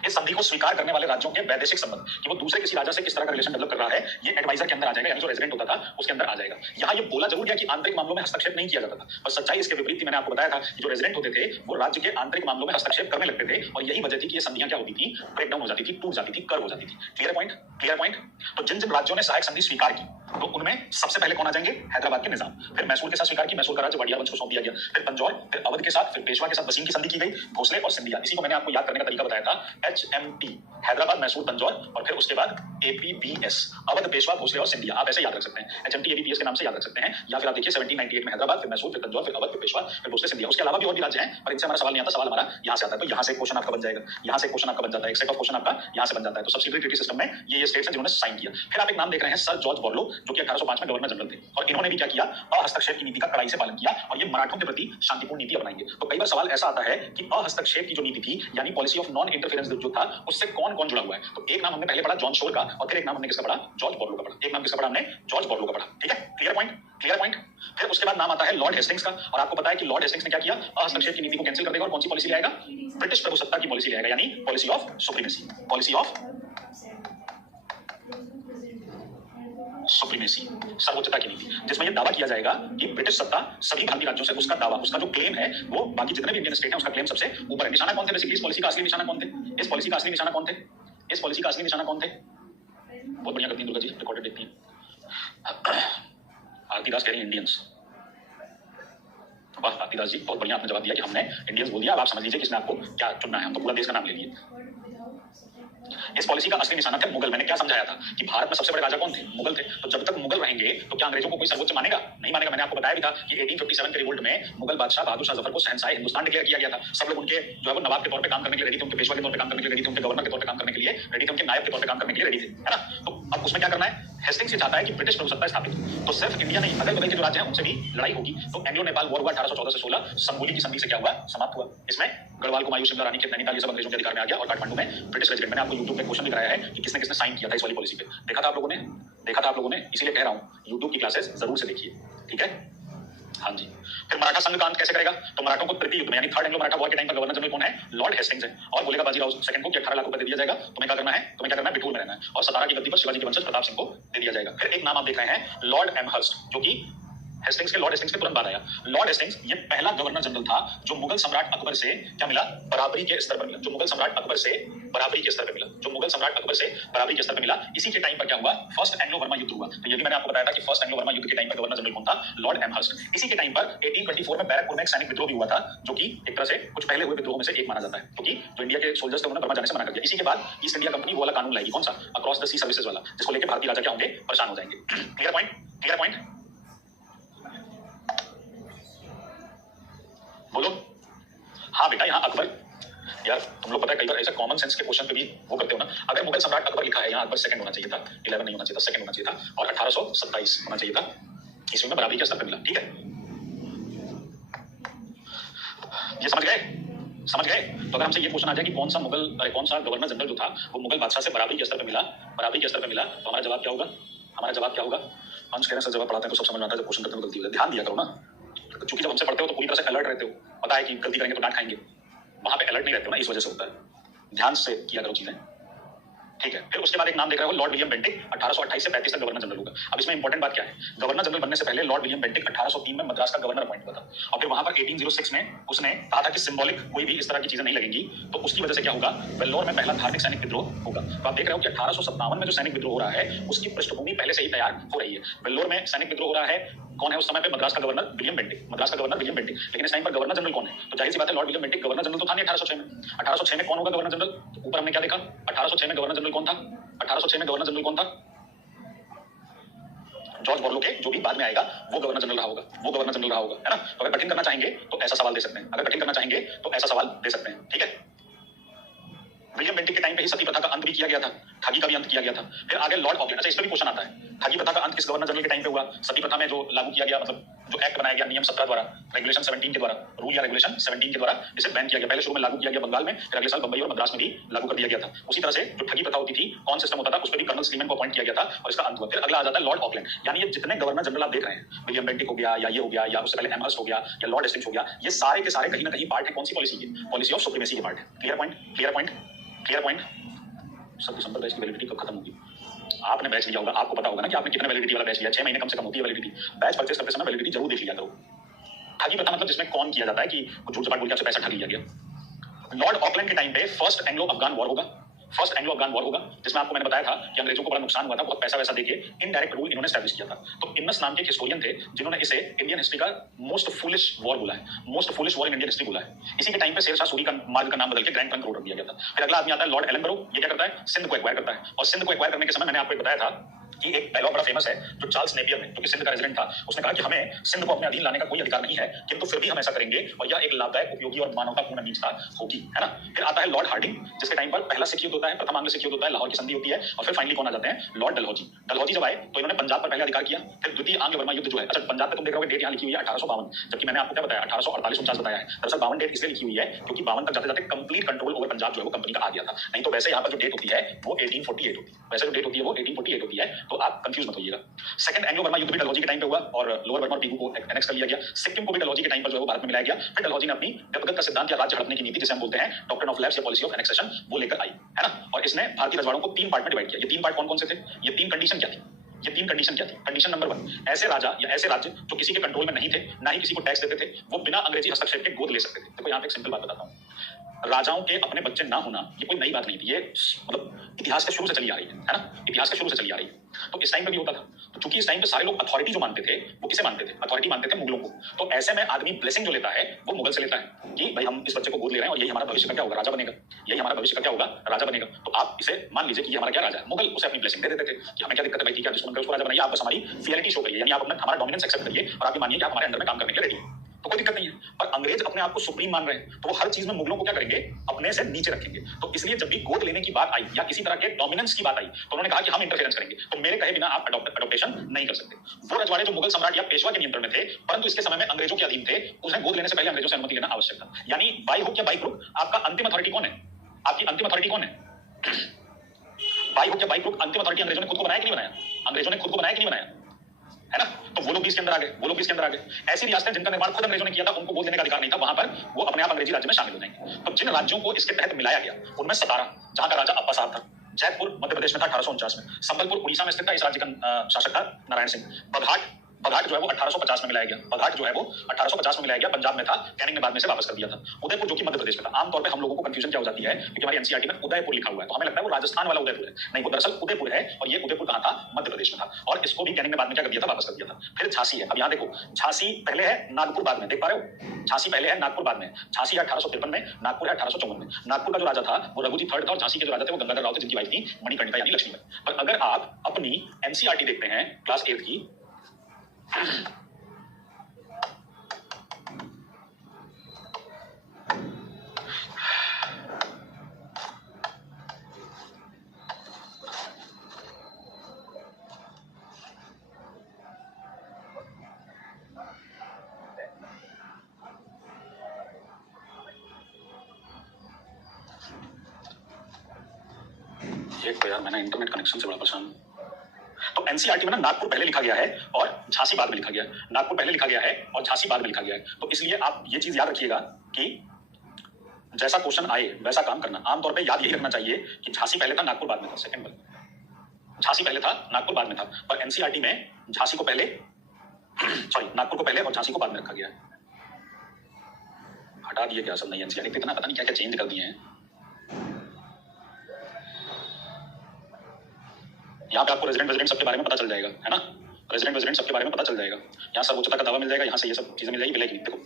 इस संधि को स्वीकार करने वाले राज्यों के वैदेशिक संबंध कि वो दूसरे किसी राजा से किस तरह का रिलेशन डेवलप कर रहा है, ये एडवाइजर के अंदर आ जाएगा, यानी जो रेजिडेंट होता था उसके अंदर आ जाएगा। यहाँ ये बोला जरूर गया कि आंतरिक मामलों में हस्तक्षेप नहीं किया जाता था, पर सच्चाई इसके विपरीत थी। मैंने आपको बताया था कि जो रेजिडेंट होते थे वो राज्य के आंतरिक मामलों में हस्तक्षेप करने लगते थे, और यही वजह थी कि ये संधियां क्या होती थी, ब्रेकडाउन हो जाती थी, टूट जाती थी, कर्व हो जाती थी। Clear point, clear point. तो जिन जिन राज्यों ने सहायक संधि स्वीकार की, तो उनमें सबसे पहले कौन आ जाएंगे, हैदराबाद के निजाम। फिर मैसूर के साथ स्वीकार की, मैसूर का राज्य वाडिया वंश को सौंप दिया गया। फिर तंजौर, फिर अवध के साथ, फिर पेशवा के साथ वसीम की संधि की गई, भोसले और सिंधिया। इसी को मैंने आपको याद करने का तरीका बताया था, HMT, हैदराबाद, मैसूर, तंजौर, और फिर उसके बाद APBS, अवध, पेशवा, भोसले और सिंधिया। आप ऐसे याद रख सकते हैं, HMT APBS के नाम से याद रख सकते हैं, या फिर आप देखिए 1798 में हैदराबाद, फिर मैसूर, फिर तंजौर, फिर अवध, फिर पेशवा, फिर भोसले, सिंधिया। उसके अलावा भी और भी राज्य हैं, पर इनसे हमारा सवाल नहीं आता, सवाल हमारा यहाँ से आता है। तो यहाँ से क्वेश्चन आपका बन जाएगा, यहाँ से क्वेश्चन आपका बन जाता है, एक सेट ऑफ क्वेश्चन आपका यहाँ से बन जाता है। तो सब्सिडियरी ट्रीटी सिस्टम में ये स्टेट्स हैं जिन्होंने साइन किया। फिर आप एक नाम देख रहे हैं, सर जॉर्ज बॉर्लो, जो कि 1805 में गवर्नर जनरल थे, और इन्होंने भी क्या किया, अहस्तक्षेप की नीति का कड़ाई से पालन किया, और ये मराठों के प्रति शांतिपूर्ण नीति अपनाएंगे। तो कई बार सवाल ऐसा आता है कि अहस्तक्षेप की जो नीति थी, यानी पॉलिसी ऑफ नॉन इंटरफेरेंस जो था, उससे कौन कौन जुड़ा हुआ है। तो एक नाम हमने पहले पढ़ा जॉन शोर का, और फिर एक नाम हमने किसका पढ़ा, जॉर्ज बॉर्लो का पढ़ा। एक नाम किसका पढ़ा हमने, जॉर्ज बॉर्लो का पढ़ा। ठीक है, क्लियर पॉइंट, क्लियर पॉइंट। फिर उसके बाद नाम आता है लॉर्ड हेस्टिंग्स का, और आपको पता है कि लॉर्ड हेस्टिंग्स ने क्या किया, अहस्तक्षेप की नीति को कैंसिल कर देगा और कौन सी पॉलिसी लाएगा, ब्रिटिश प्रभुसत्ता की पॉलिसी लाएगा, यानी policy of supremacy, policy of supremacy, सर्वोच्चता की नीति, जिसमें यह दावा किया जाएगा कि ब्रिटिश सत्ता सभी भारतीय राज्यों से, उसका दावा, उसका जो क्लेम है, वो बाकी जितने भी इंडियन स्टेट हैं उसका क्लेम सबसे ऊपर है। निशाना कौन थे बेसिकली, इस पॉलिसी का असली निशाना कौन थे, इस पॉलिसी का असली निशाना कौन थे, इस पॉलिसी का असली निशाना कौन थे। बहुत बढ़िया करती हैं दुर्गा जी, रिकॉर्डेड देखती हैं। आरती दास कह रही हैं इंडियंस। वाह आरती दास जी, बहुत बढ़िया आपने जवाब दिया कि हमने इंडियंस बोल दिया। अब आप समझ लीजिए कि इसमें आपको क्या चुनना है, हम तो पूरा देश का नाम ले लिए। इस पॉलिसी का असली निशाना थे मुगल। मैंने क्या समझाया था कि भारत में सबसे बड़े राजा कौन थे, मुगल थे। तो जब तक मुगल रहेंगे तो क्या अंग्रेजों को कोई सर्वोच्च मानेगा, नहीं मानेगा। मैंने आपको बताया भी था कि 1857 के रिवोल्ट में मुगल बादशाह बहादुर शाह जफर को शहंशाह हिंदुस्तान डिक्लेयर किया गया था। सब लोग उनके जो है वो नवाब के तौर पे काम करने के लिए रेडी थे, उनके पेशवा के तौर पे काम करने के लिए रेडी थे, उनके गवर्नर के तौर पे काम करने के लिए रेडी थे, उनके नायब के तौर पे काम करने के लिए रेडी थे, है ना। तो अब उसमें क्या करना है, हेस्टिंग्स ये चाहता है कि ब्रिटिश प्रभुसत्ता स्थापित हो। तो सिर्फ इंडिया नहीं, अगल बगल के जो राज्य हैं उनसे भी लड़ाई होगी। तो एंग्लो नेपाल वॉर हुआ 1814 से 16, संगोली की संधि से क्या हुआ, समाप्त हुआ। इसमें गढ़वाल, कुमायूं, शिमला, रानीखेत, नैनीताल ये सब अंग्रेजों के अधिकार में आ गया, और काठमांडू में ब्रिटिश रेजिडेंट। मैंने आपको यूट्यूब पे क्वेश्चन भी कराया है कि किसने किसने साइन किया था इस वाली पॉलिसी पे, देखा था आप लोगों ने, देखा था आप लोगों ने, इसीलिए कह रहा हूं यूट्यूब की क्लासेस जरूर से देखिए, ठीक है। हाँ जी। फिर मराठा संघ का अंत कैसे करेगा, तो मराठों को तृतीय युद्ध में यानी थर्ड एंग्लो मराठा वॉर के टाइम पर गवर्नर जनरल कौन है, लॉर्ड हेस्टिंग्स है। और बोलेगा बाजीराव सेकंड को कि 18 लाख रुपए दे दिया जाएगा, तुम्हें क्या करना है, तुम्हें क्या करना है, बिठूर में रहना है, और सतारा की गद्दी पर शिवाजी के वंशज प्रताप सिंह को दे दिया जाएगा। फिर एक नाम आप देख रहे हैं लॉर्ड एमहर्स्ट, जो कि हेस्टिंग्स के, लॉर्ड हेस्टिंग्स के तुरंत बाद आया। लॉर्ड हेस्टिंग्स ये पहला गवर्नर जनरल था जो मुगल सम्राट अकबर से क्या मिला, बराबरी के स्तर पर मिला, जो मुगल सम्राट अकबर से बराबरी के स्तर पर मिला, जो मुगल सम्राट अकबर से बराबरी के स्तर पर मिला। इसी के टाइम पर क्या हुआ, फर्स्ट एंग्लो बर्मा युद्ध हुआ। तो ये भी मैंने आपको बताया था कि फर्स्ट एंग्लो बर्मा युद्ध के टाइम पर गवर्नर जनरल कौन था, लॉर्ड एमहर्स्ट। इसी के टाइम पर 1824 में बैरकपुर में एक सैनिक विद्रोह भी हुआ था, जो कि एक तरह से कुछ पहले हुए विद्रोह में से एक माना जाता है, क्योंकि जो इंडिया के सोल्जर्स थे उन्होंने बर्मा जाने से मना कर दिया। इसी के बाद ईस्ट इंडिया कंपनी वो वाला कानून लाएगी, कौन सा, अक्रॉस द सी सर्विसेज वाला, जिसको लेकर भारतीय राजा क्या होंगे, परेशान हो जाएंगे। क्लियर पॉइंट, क्लियर पॉइंट, बोलो। हाँ बेटा, यहाँ अकबर, यार तुम लोग पता है कई बार ऐसा कॉमन सेंस के क्वेश्चन पे भी वो करते हो ना। अगर मुगल सम्राट अकबर लिखा है, यहाँ अकबर सेकंड होना चाहिए था, 11 नहीं होना चाहिए था, सेकंड होना चाहिए था, और 1827 होना चाहिए था, ईस्वी में बराबरी के स्तर पे मिला। ठीक है, ये समझ गए, समझ गए। तो अगर हमसे ये क्वेश्चन आ जाए कि कौन सा मुगल, कौन सा गवर्नर जनरल जो था वो मुगल बादशाह से बराबरी के स्तर पे मिला, बराबरी के स्तर पे मिला, तो हमारा जवाब क्या होगा, हमारा जवाब क्या होगा। अंश कह रहे हैं सर जवाब पढ़ाते हैं तो सब समझ में आता है, जब क्वेश्चन करते हैं गलती हो जाए, ध्यान दिया करो ना। क्योंकि जब हमसे पढ़ते हो तो पूरी तरह से अलर्ट रहते हो, पता है कि गलती करेंगे तो डांट खाएंगे, वहां पे अलर्ट नहीं रहते हो ना, इस वजह से होता है। ध्यान से किया करो चीजें, ठीक है। फिर उसके बाद एक नाम देख रहे हो लॉर्ड विलियम बेंटिक, 1828 से 35 तक गवर्नर जनरल होगा। अब इसमें इंपॉर्टेंट बात क्या है, गवर्नर जनरल बनने से पहले लॉर्ड विलियम बेंटिक 1803 में मद्रास का गवर्नर अपॉइंट हुआ था, और फिर वहां पर 1806 में उसने कहा था कि सिंबॉलिक कोई भी इस तरह की चीजें नहीं लगेंगी, तो उसकी वजह से क्या होगा, वेल्लोर में पहला धार्मिक सैनिक विद्रोह होगा। तो आप देख रहे हो कि 1857 में जो सैनिक विद्रोह हो रहा है उसकी पृष्ठभूमि पहले से ही तैयार हो रही है। वेल्लोर में सैनिक विद्रोह हो रहा है, कौन है उस समय पे, मद्रास का गवर्नर विलियम बेंटिक, मद्रास का गवर्नर विलियम बेंटिक। लेकिन इस टाइम पर गवर्नर जनरल कौन है, तो जाहिर सी बात है Lord William Bentinck governor general तो था नहीं 1806 में। 1806 में कौन होगा गवर्नर जनरल, तो ऊपर हमने क्या देखा, 1806 में गवर्नर जनरल कौन था, 1806 में गवर्नर जनरल कौन था, जॉर्ज बॉर्लो के जो भी बाद में आएगा वो गवर्नर जनरल रहा होगा, वो गवर्नर जनरल रहा होगा, है ना। तो अगर कठिन करना चाहेंगे तो ऐसा सवाल दे सकते हैं, अगर कठिन करना चाहेंगे तो ऐसा सवाल दे सकते हैं, ठीक है। विलियम बेंटिक के टाइम पे ही सती प्रथा का अंत भी किया गया था, ठगी का भी अंत किया गया था। फिर आगे लॉर्ड ऑकलैंड, अच्छा इस पे भी क्वेश्चन आता है, ठगी प्रथा का अंत किस गवर्नर जनरल के टाइम पे हुआ, सती प्रथा में जो लागू किया गया, मतलब जो एक्ट बनाया गया नियम 17 द्वारा, रेगुलेशन 17 के द्वारा, रूल या रेगुलेशन 17 के द्वारा इसे बैन किया गया। पहले शुरू में लागू किया गया बंगाल में, फिर अगले साल बंबई और मद्रास में भी लागू कर दिया गया था। उसी तरह से जो ठगी प्रथा होती थी, कौन सिस्टम होता था, उस पर भी कर्नल स्लीमैन को अपॉइंट किया गया था और इसका अंत हुआ। फिर अगला आ जाता है लॉर्ड ऑकलैंड, यानी ये जितने गवर्नर जनरल आप देख रहे हैं, विलियम बेंटिक हो गया, या ये हो गया, या उससे पहले एमहर्स्ट हो गया, या लॉर्ड हेस्टिंग्स हो गया, ये सारे के सारे कहीं ना कहीं पार्ट है कौन सी पॉलिसी के, पॉलिसी ऑफ सुप्रीमेसी के पार्ट है। Clear point, clear point. Clear point? सब दिसंबर बैच की वैलिडिटी कब खत्म होगी? आपने बैच लिया होगा, आपको पता होगा ना कि आपने कितने वैलिडिटी वाला बैच लिया। 6 महीने कम से कम होती है वैलिडिटी। बैच परचेस करते समय वैलिडिटी जरूर देख लिया करो। ठगी प्रथा मतलब जिसमें कौन किया जाता है कि झूठ सपाट बोल के आपसे पैसा ठग लिया गया। लॉर्ड ऑकलैंड के टाइम पे फर्स्ट एंग्लो अफगान वॉर होगा, फर्स्ट एंग्लो अफगान वॉर होगा, जिसमें आपको मैंने बताया था कि अंग्रेजों को बड़ा नुकसान हुआ था, बहुत पैसा वैसा देके इनडायरेक्ट रूल इन्होंने एस्टैब्लिश किया था। तो इनस नाम के एक हिस्टोरियन थे जिन्होंने इसे इंडियन हिस्ट्री का मोस्ट फुलिश वॉर बोला है, most foolish war in Indian history बोला है। इसी के टाइम पे शेरशाह सूरी का मार्ग का नाम बदल के ग्रैंड ट्रंक रोड रख दिया गया था। फिर अगला आदमी आता है लॉर्ड एलनबरो। ये क्या करता है? सिंध को एक्वायर करता है। और सिंध को एक्वायर करने के समय मैंने आपको बताया था कि एक डायलॉग बड़ा फेमस है जो चार्ल्स नेपियर ने, जो कि सिंध का रेजिडेंट था, उसने कहा कि हमें सिंध को अपने अधीन लाने का कोई अधिकार नहीं है, किंतु फिर भी हम ऐसा करेंगे और यह एक लाभदायक, उपयोगी और मानवतापूर्ण नीचता होगी, है ना। फिर आता है लॉर्ड हार्डिंग, जिसके टाइम पर पहला सिख युद्ध होता है, प्रथम आंग्ल सिख युद्ध होता है, लाहौर की संधि होती है। और फिर फाइनली कौन आ जाते हैं? लॉर्ड डलहौजी। डलहौजी जब आए तो इन्होंने पंजाब पर पहले अधिकार किया। फिर द्वितीय आंग्ल वर्मा युद्ध जो है, अच्छा पंजाब पे तुम देख रहे हो डेट यहाँ लिखी हुई है 1852, जबकि मैंने आपको क्या बताया 1848-49 बताया है। दरअसल 52 डेट इसलिए लिखी हुई है क्योंकि 52 तक जाते जाते कंप्लीट कंट्रोल ओवर पंजाब जो है वो कंपनी का आ गया था। नहीं तो वैसे यहाँ पर जो डेट होती है वो 1848 होती है, वैसे जो डेट होती है वो 1848 होती है, तो आप कंफ्यूज मत होइएगा। सेकंड एंग्लो बर्मा युद्ध भी डलहौजी के टाइम पे हुआ और लोअर बर्मा और पीगू को एनेक्स कर लिया गया। सिक्किम को भी डलहौजी के टाइम पर जो है वो भारत में मिलाया गया। फिर डलहौजी ने अपनी व्यक्तिगत का सिद्धांत या राज्य हड़पने की नीति, जिसे हम बोलते हैं डॉक्ट्रिन ऑफ लैप्स या पॉलिसी ऑफ एनेक्सेशन, वो लेकर आई, है ना। और इसने भारतीय रजवाड़ों को 3 पार्ट में डिवाइड किया। ये 3 पार्ट कौन कौन से थे? ये 3 कंडीशन क्या थी? ये 3 कंडीशन क्या थी? कंडीशन नंबर 1, ऐसे राजा या ऐसे राज्य जो किसी के कंट्रोल में नहीं थे, ना ही किसी को टैक्स देते थे, वो बिना अंग्रेजी हस्तक्षेप के गोद ले सकते थे। देखो यहाँ पे एक सिंपल बात बताता हूँ, राजाओं के अपने बच्चे ना होना ये कोई नई बात नहीं थी, ये मतलब इतिहास के शुरू से चली आ रही है ना, इतिहास के शुरू से चली आ रही है। तो इस टाइम पे भी होता था। तो चूंकि इस टाइम पे सारे लोग अथॉरिटी जो मानते थे वो किसे मानते थे? अथॉरिटी मानते थे मुगलों को। तो ऐसे में आदमी ब्लेसिंग जो लेता है वो मुगल से लेता है कि भाई हम इस बच्चे को गोद ले रहे हैं और यही हमारा भविष्य का क्या होगा? राजा बनेगा। यही हमारा भविष्य का क्या होगा? राजा बनेगा। तो आप इसे मान लीजिए कि ये हमारा क्या राजा है? मुगल उसे अपनी ब्लेसिंग दे देते थे कि हमें क्या दिक्कत है भाई, क्या दुश्मन उसको राजा बनाइए, आप बस हमारी फियरिटी शो करिए, यानी आप अपना हमारा डोमिनेंस एक्सेप्ट करिए और आप ये मानिए कि आप हमारे अंडर में काम करने के लिए रेडी हैं, तो कोई दिक्कत नहीं है। पर अंग्रेज अपने आप को सुप्रीम मान रहे हैं, तो वो हर चीज में मुगलों को क्या करेंगे? अपने से नीचे रखेंगे। तो इसलिए जब भी गोद लेने की बात आई या किसी तरह के डोमिनेंस की बात आई तो उन्होंने कहा कि हम इंटरफेरेंस करेंगे, तो मेरे कहे बिना आप अडॉप्टेशन नहीं कर सकते। वो रजवाड़े जो मुगल सम्राट या पेशवा के नियंत्रण में थे परंतु इसके समय में अंग्रेजों के अधीन थे, उन्हें गोद लेने से पहले अंग्रेजों से अनुमति लेना आवश्यक था। यानी बाई हुक या बाई क्रुक आपका अंतिम अथॉरिटी कौन है? आपकी अंतिम अथॉरिटी कौन है? बाई हुक या बाई क्रुक अंतिम अथॉरिटी अंग्रेजों ने खुद को बनाया कि नहीं बनाया? अंग्रेजों ने खुद को बनाया कि नहीं बनाया, है ना। तो वो लोग भी इसके अंदर आ गए, वो लोग भी इसके अंदर आ गए। ऐसी रियासतें जिनका निर्माण खुद अंग्रेजों ने किया था उनको गोद लेने का अधिकार नहीं था, वहां पर वो अपने आप अंग्रेजी राज्य में शामिल हो जाएंगे। तो जिन राज्यों को इसके तहत मिलाया गया उनमें सतारा, जहां का राजा अब्बा साहब था, जयपुर मध्य प्रदेश में था 1849 में, संबलपुर उड़ीसा में स्थित था, इस राज्य का शासक था नारायण सिंह, बघाट जो है वो 1850 में मिलाया गया, बघाट जो है वो 1850 में मिलाया गया, पंजाब में था, कैनिंग ने बाद में से वापस कर दिया था। उदयपुर जो कि मध्य प्रदेश में था। आमतौर पे हम लोगों को कंफ्यूजन क्या हो जाती है क्योंकि हमारी एनसीईआरटी में उदयपुर लिखा हुआ है तो हमें लगता है वो राजस्थान वाला उदयपुर है, नहीं वो दरअसल उदयपुर है। और ये उदयपुर कहां था? मध्य प्रदेश में था। और इसको भी कैनिंग ने बाद में क्या कर दिया था? वापस कर दिया था। फिर झांसी है। अब यहाँ देखो, झांसी पहले है, नागपुर बाद में, देख पा रहे हो? झांसी पहले है, नागपुर बाद में। झांसी है 1853 में, नागपुर है 1854 में। नागपुर का जो राजा था वो रघुजी थर्ड था और झांसी के जो राजा थे वो गंगाधर राव थे, जिनकी वाइफ थी मणिकर्णिका यानी लक्ष्मीबाई। पर अगर आप अपनी एनसीईआरटी देखते हैं क्लास 8 की, एक तो यार मैंने इंटरनेट कनेक्शन से बड़ा परेशान हूं। तो एनसीईआरटी में ना नागपुर पहले लिखा गया है और झांसी बाद में लिखा गया है, नागपुर पहले लिखा गया है और झांसी बाद में लिखा गया है। तो इसलिए आप ये चीज याद रखिएगा कि जैसा क्वेश्चन आए वैसा काम करना। आमतौर पे याद यही रखना चाहिए कि झांसी पहले था, नागपुर बाद में था। सेकंड वाला झांसी पहले था, नागपुर बाद में था, पर एनसीईआरटी में झांसी को पहले सॉरी नागपुर को पहले और झांसी को बाद में रखा गया है। हटा दिए क्या सब नहीं एनसीईआरटी, इतना पता नहीं क्या क्या चेंज कर दिए हैं। यहाँ पे आपको रेजिडेंट सबके बारे में पता चल जाएगा, है ना। रेजिडेंट सबके बारे में पता चल जाएगा। यहाँ सर्वोच्चता का दावा मिल जाएगा, यहाँ से ये सब चीजें मिल जाएगी, मिलेगी। देखो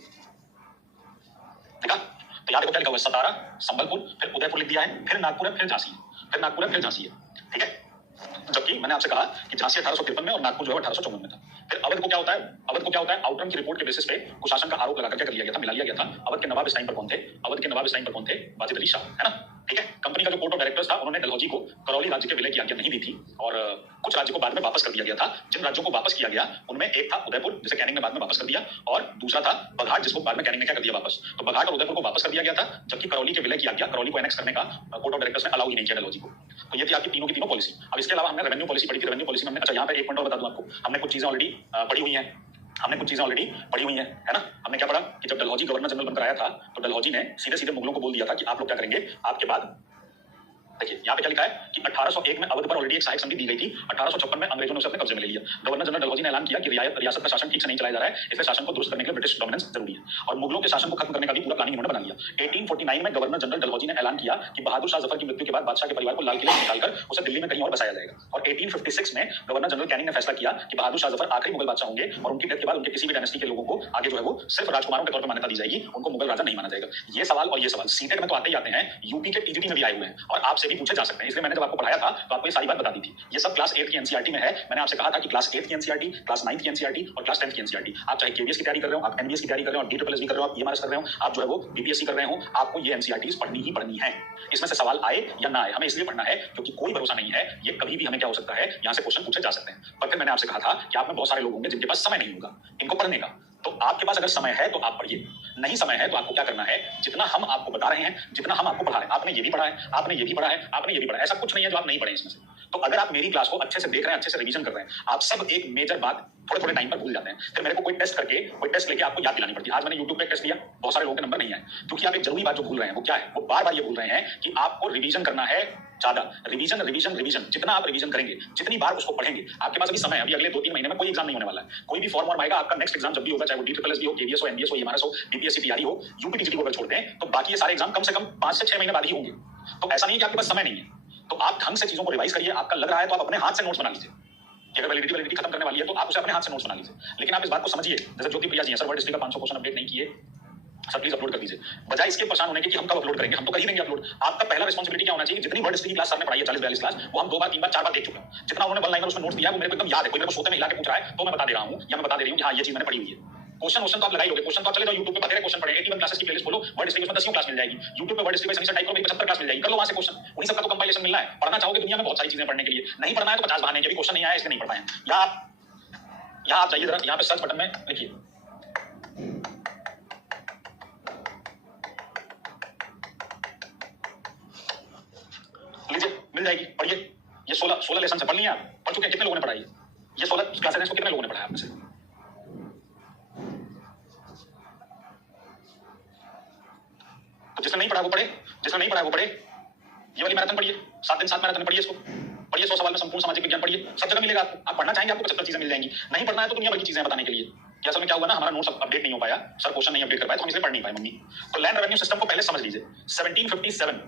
देखा, तो यहाँ देखो क्या लिखा हुआ है, सतारा, संबलपुर, फिर उदयपुर लिख दिया है, फिर नागपुर है, फिर झांसी है, फिर नागपुर है, फिर झांसी है, ठीक है। जबकि मैंने आपसे कहा कि झांसी 1853 में और नागपुर जो है 1854 में था। फिर अवध को क्या होता है? अवध को क्या होता है? आउटरम की रिपोर्ट के बेसिस पे कुशासन का आरोप लगाकर क्या कर लिया गया था? मिला लिया गया था। अवध के नवाब इस टाइम पर कौन थे? अवध के नवाब इस टाइम पर कौन थे? वाजिद अली शाह, है ना, ठीक है। कंपनी का जो बोर्ड ऑफ डायरेक्टर्स था उन्होंने डलहौजी को करौली राज्य के विलय की आज्ञा नहीं दी थी और कुछ राज्यों को बाद में वापस कर दिया गया था। जिन राज्यों को वापस किया गया उनमें एक था उदयपुर, जिसे कैनिंग ने बाद में वापस कर दिया, और दूसरा था बघाट, जिसको बाद में कैनिंग ने क्या कर दिया? वापस। तो बघाट और उदयपुर को वापस कर दिया गया था, जबकि करौली के विलय की आज्ञा, करौली को एनेक्स करने का बोर्ड ऑफ डायरेक्टर्स ने अलाउ ही नहीं किया डलहौजी को। तो ये थी आपकी तीनों की तीनों पॉलिसी। अब इसके अलावा हमने रेवेन्यू पॉलिसी पढ़ी थी। रेवेन्यू पॉलिसी में हमने, अच्छा यहाँ पे एक पॉइंट और बता दूं आपको, हमने कुछ चीजें ऑलरेडी पढ़ी हुई हैं, है ना। हमने क्या पढ़ा कि जब डलहौजी गवर्नर जनरल बनकर आया था तो डलहौजी ने सीधे सीधे मुगलों को बोल दिया था कि आप लोग क्या करेंगे, आपके बाद देखिए यहाँ पे क्या लिखा है कि 1801 में अवध पर ऑलरेडी एक सहायक संधि दी गई थी। 1856 में अंग्रेजों ने उसे अपने कब्जे में ले लिया। गवर्नर जनरल डलहौजी ने ऐलान किया कि रियासत का शासन ठीक से नहीं चलाया जा रहा है, इसलिए शासन को दुरुस्त करने के लिए ब्रिटिश डोमिनेंस जरूरी है और मुगलों के शासन को खत्म करने का भी पूरा प्लानिंग इन्होंने बना लिया। 1849 में गवर्नर जनरल डलहौजी ने ऐलान किया कि बहादुर शाह जफर की मृत्यु के बाद बादशाह के परिवार को लाल किले से निकालकर उसे दिल्ली में कहीं और बसाया जाएगा। और 1856 में गवर्नर जनरल कैनिंग ने फैसला किया कि बहादुर शाह जफर आखिरी मुगल बादशाह होंगे और उनकी डेथ के बाद उनके किसी भी डायनेस्टी के लोगों को आगे जो है वो सिर्फ राजकुमारों के तौर पर मान्यता दी जाएगी, उनको मुगल राजा नहीं माना जाएगा। ये सवाल और ये सवाल सीटेट में तो आते ही आते हैं, यूपी के टीजीटी में भी आए हुए हैं और आपसे भी पूछे जा सकते हैं। इसलिए मैंने जब आपको पढ़ाया था तो आपको ये सारी बात बता दी थी। ये सब क्लास 8 की एनसीईआरटी में है। मैंने आपसे कहा था कि क्लास 8 की एनसीईआरटी, क्लास 9 की एनसीईआरटी और क्लास 10 की एनसीईआरटी, आप चाहे केवीएस की तैयारी कर रहे हो, आप एमबीएस की तैयारी कर रहे हो, डीट्रिपल एस भी कर रहे हो, आप ईएमआरएस कर रहे हो, आप जो है वो बीपीएससी कर रहे हो, आपको ये एनसीईआरटीज पढ़नी ही पढ़नी है। इसमें से सवाल आए या ना आए, हमें इसलिए पढ़ना है क्योंकि कोई भरोसा नहीं है, ये कभी भी हमें क्या हो सकता है, यहाँ से क्वेश्चन पूछे जा सकते हैं। पर फिर मैंने आपसे कहा था कि आप में बहुत सारे लोग होंगे जिनके पास समय नहीं होगा इनको पढ़ने का, तो आपके पास अगर समय है तो आप पढ़िए, नहीं समय है तो आपको क्या करना है, जितना हम आपको बता रहे हैं, जितना हम आपको पढ़ा रहे हैं, आपने ये भी पढ़ा है, आपने ये भी पढ़ा है, आपने ये भी पढ़ा है, ऐसा कुछ नहीं है जो आप नहीं पढ़े इसमें से। तो अगर आप मेरी क्लास को अच्छे से देख रहे हैं, अच्छे से रिवीजन कर रहे हैं, आप सब एक मेजर बात थोड़े थोड़े टाइम पर भूल जाते हैं, फिर मेरे को कोई टेस्ट करके कोई टेस्ट लेके आपको याद दिलानी पड़ती है। आज मैंने YouTube पे टेस्ट लिया, बहुत सारे लोगों के नंबर नहीं आए क्योंकि आप एक जरूरी बात जो भूल रहे हैं वो क्या है, वो बार बार ये भूल रहे हैं कि आपको रिवीजन करना है ज्यादा। रिवीजन रिवीजन रिवीजन, जितना आप रिवीजन करेंगे, जितनी बार उसको पढ़ेंगे, आपके पास अभी समय है, अभी अगले 2-3 महीने में कोई एग्जाम नहीं होने वाला है, कोई भी फॉर्म आएगा, आपका नेक्स्ट एग्जाम जब भी होगा, चाहे वो डीट्रिपल एस भी हो, केवीएस हो, एमबीएस हो, ईएमआरएस हो, बीपीएससी तैयारी हो, यूपीटीजीटी को अगर छोड़ दें तो बाकी ये सारे एग्जाम कम से कम 5 से 6 महीने बाद ही होंगे। तो ऐसा नहीं है कि आपके पास समय नहीं है, तो आप ढंग से चीजों को रिवाइज करिए। आपका लग रहा है तो आप अपने हाथ से नोट्स बना लीजिए कि अगर वैलिडिटी खत्म करने वाली है तो आप उसे अपने हाथ से नोट्स बना लीजिए। लेकिन आप इस बात को समझिए, जैसे ज्योति प्रिया जी हैं, सर वर्ड हिस्ट्री का 500 क्वेश्चन अपडेट नहीं किए, सर प्लीज अपलोड कर दीजिए। बजाय इसके परेशान होने के कि हम कब अपलोड करेंगे, हम तो कर ही देंगे अपलोड। आपका पहला रिस्पांसिबिलिटी क्या होना चाहिए, जितनी वर्ड हिस्ट्री की क्लास सर ने पढ़ाई है 40-42 क्लास, वो हम 2 बार 3 बार 4 बार देख चुके हैं। जितना उन्होंने वन लाइनर उसमें नोट्स दिया है वो मेरे को एकदम याद है। कोई मेरे को सोते में हिला के पूछ रहा है तो मैं बता दे रहा हूं या मैं बता दे रही हूं कि हाँ ये चीज मैंने पढ़ी हुई है। क्वेश्चन तो आप लगाई होगे, क्वेश्चन तो आप चले जाओ YouTube पे, बतेरे क्वेश्चन पढ़े, 81 क्लासेस की प्लेलिस्ट खोलो, वर्ड हिस्ट्री में 10 क्लास मिल जाएगी। YouTube पे वर्ड हिस्ट्री सेमेस्टर टाइप करो, 75 क्लास मिल जाएगी, कर लो वहां से क्वेश्चन। उन्हीं सबका तो कंपाइलेशन मिलना है। पढ़ना चाहोगे दुनिया में बहुत सारी चीजें पढ़ने के लिए, नहीं पढ़ना है तो 50 बहाने, कि क्वेश्चन नहीं आया इसलिए नहीं पढ़ पाए। यहाँ आप जाइए जरा, यहाँ पे सर्च बटन में लिखिए लीजिए, मिल जाएगी, पढ़िए। ये 16 लेसन से पढ़ लिया, पढ़ चुके हैं। कितने लोगों ने पढ़ाई ये 16 क्लासेस को, कितने लोगों ने पढ़ाया आप में से? तो जिसने नहीं पढ़ा वो पढ़े, जिसने नहीं पढ़ा वो पढ़े। ये वाली मैराथन पढ़िए, 7 दिन 7 मैराथन पढ़िए, इसको पढ़िए। 100 सवाल में संपूर्ण सामाजिक विज्ञान पढ़िए, सब जगह मिलेगा आपको। आप पढ़ना चाहेंगे आपको 75 चीजें मिल जाएंगी, नहीं पढ़ना है तो दुनिया भर की चीजें बताने के लिए। क्या समय क्या हुआ ना, हमारा नोट्स अपडेट नहीं हो पाया, सर क्वेश्चन नहीं अपडेट कर पाए तो हम इसलिए पढ़ नहीं पाए मम्मी। तो लैंड रेवेन्यू सिस्टम को पहले समझ लीजिए। 1757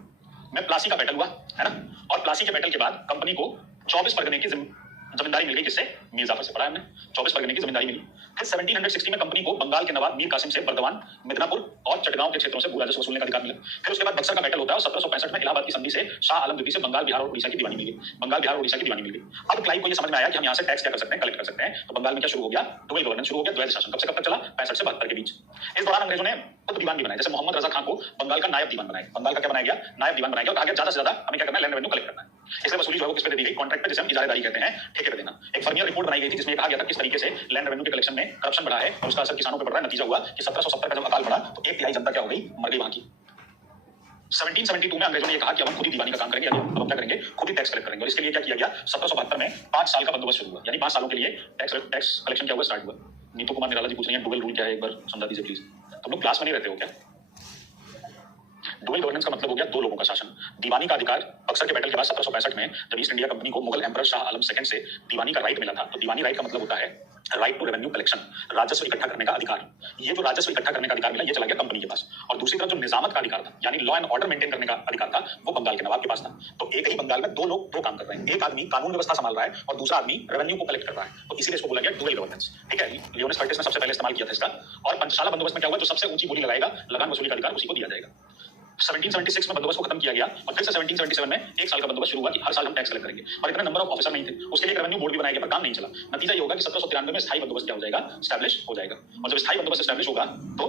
में प्लासी का बैटल हुआ है ना, और प्लासी के बैटल के बाद कंपनी को 24 परगने की जमींदारी मिल गई। किससे? मीर जाफर से। पढ़ा हमने, 24 परगने की जमींदारी मिली। फिर 1760 में कंपनी को बंगाल के नवाब मीर कासिम से बर्दवान, मिदनापुर और चटगांव के क्षेत्रों से भू राजस्व वसूलने का अधिकार मिला। फिर उसके बाद बक्सर का बैटल होता है और 1765 में इलाहाबाद की संधि से शाह आलम द्वितीय से बंगाल, बिहार और उड़ीसा की दीवानी मिल गई। बंगाल, बिहार और उड़ीसा की दीवानी मिल गई। अब क्लाइव को यह समझ में आया कि हम यहाँ से टैक्स क्या कर सकते हैं, कलेक्ट कर सकते हैं। तो बंगाल में क्या शुरू हो गया, डुअल गवर्नेंस शुरू हो गया, द्वैध शासन। कब से कब तक चला? 65 से 72 के बीच। इस दौरान अंग्रेजों ने उप दीवान भी बनाए, जैसे मोहम्मद रजा खान को बंगाल का नायब दीवान बनाया। बंगाल का क्या बनाया गया? नायब दीवान बनाया गया। और कहा गया ज्यादा से ज्यादा हमें क्या करना है, लैंड रेवेन्यू कलेक्ट करना है। इसलिए वसूली जो है वो किस पे दे दी गई? कॉन्ट्रैक्ट पे, जिसे हम इजारेदारी कहते हैं, ठेके पे देना। एक फर्मियर रिपोर्ट बनाई गई थी जिसमें कहा गया था किस तरीके से लैंड रेवेन्यू के कलेक्शन में करप्शन बढ़ा है और उसका असर किसानों पर पड़ रहा है। नतीजा हुआ कि 1770 का जब अकाल पड़ा तो 1/3 जनता क्या हो गई, मर गई वहां की। 1772 में अंग्रेजों ने कहा कि अब हम खुद ही दीवानी का काम करेंगे, अब हम क्या करेंगे, खुद ही टैक्स कलेक्ट करेंगे। और इसके लिए क्या किया गया, 1772 में 5 साल का बंदोबस्त शुरू हुआ, यानी 5 सालों के लिए टैक्स कलेक्शन क्या हुआ, स्टार्ट हुआ। नीतू कुमार निराला जी पूछ रही है डुअल रूल क्या है, एक बार समझा दीजिए प्लीज। तुम लोग क्लास में नहीं रहते हो क्या? डुअल गवर्नेंस का मतलब हो गया 2 लोगों का शासन। दीवानी का अधिकार बक्सर के बैटल के बाद 1765 में जब ईस्ट इंडिया कंपनी को मुगल एम्परर शाह आलम सेकंड से दीवानी का राइट मिला था, तो दीवानी राइट का मतलब होता है राइट टू रेवेन्यू कलेक्शन, राजस्व इकट्ठा करने का अधिकार। ये जो राजस्व इकट्ठा करने का अधिकार मिला, ये चला गया कंपनी के पास। और दूसरी तरफ जो निजामत का अधिकार था, यानी लॉ एंड ऑर्डर मेंटेन करने का अधिकार था, वो बंगाल के नवाब के पास था। तो एक ही बंगाल में 2 लोग 2 काम कर रहे हैं। एक आदमी कानून व्यवस्था संभाल रहा है और दूसरा आदमी रेवेन्यू को कलेक्ट कर रहा है। तो इसीलिए इसको बोला गया डुअल गवर्नेंस। ठीक है, लियोनेस कर्टिस ने सबसे पहले इस्तेमाल किया था इसका। और पंचशाला बंदोबस्त में क्या हुआ, जो सबसे ऊंची बोली लगाएगा, लगान वसूली का अधिकार उसी को दिया जाएगा। 1776 में बंदोबस्त को खत्म किया गया और फिर से 1777 में 1 साल का बंदोबस्त शुरू हुआ कि हर साल हम टैक्स कलेक्ट करेंगे। और इतने नंबर ऑफ ऑफिसर नहीं थे, उसके लिए रेवेन्यू बोर्ड भी बनाया गया, पर काम नहीं चला। नतीजा ये होगा कि 1793 में स्थायी बंदोबस्त क्या हो जाएगा, स्टैब्लिश हो जाएगा। और जब स्थायी बंदोबस्त स्टैब्लिश होगा तो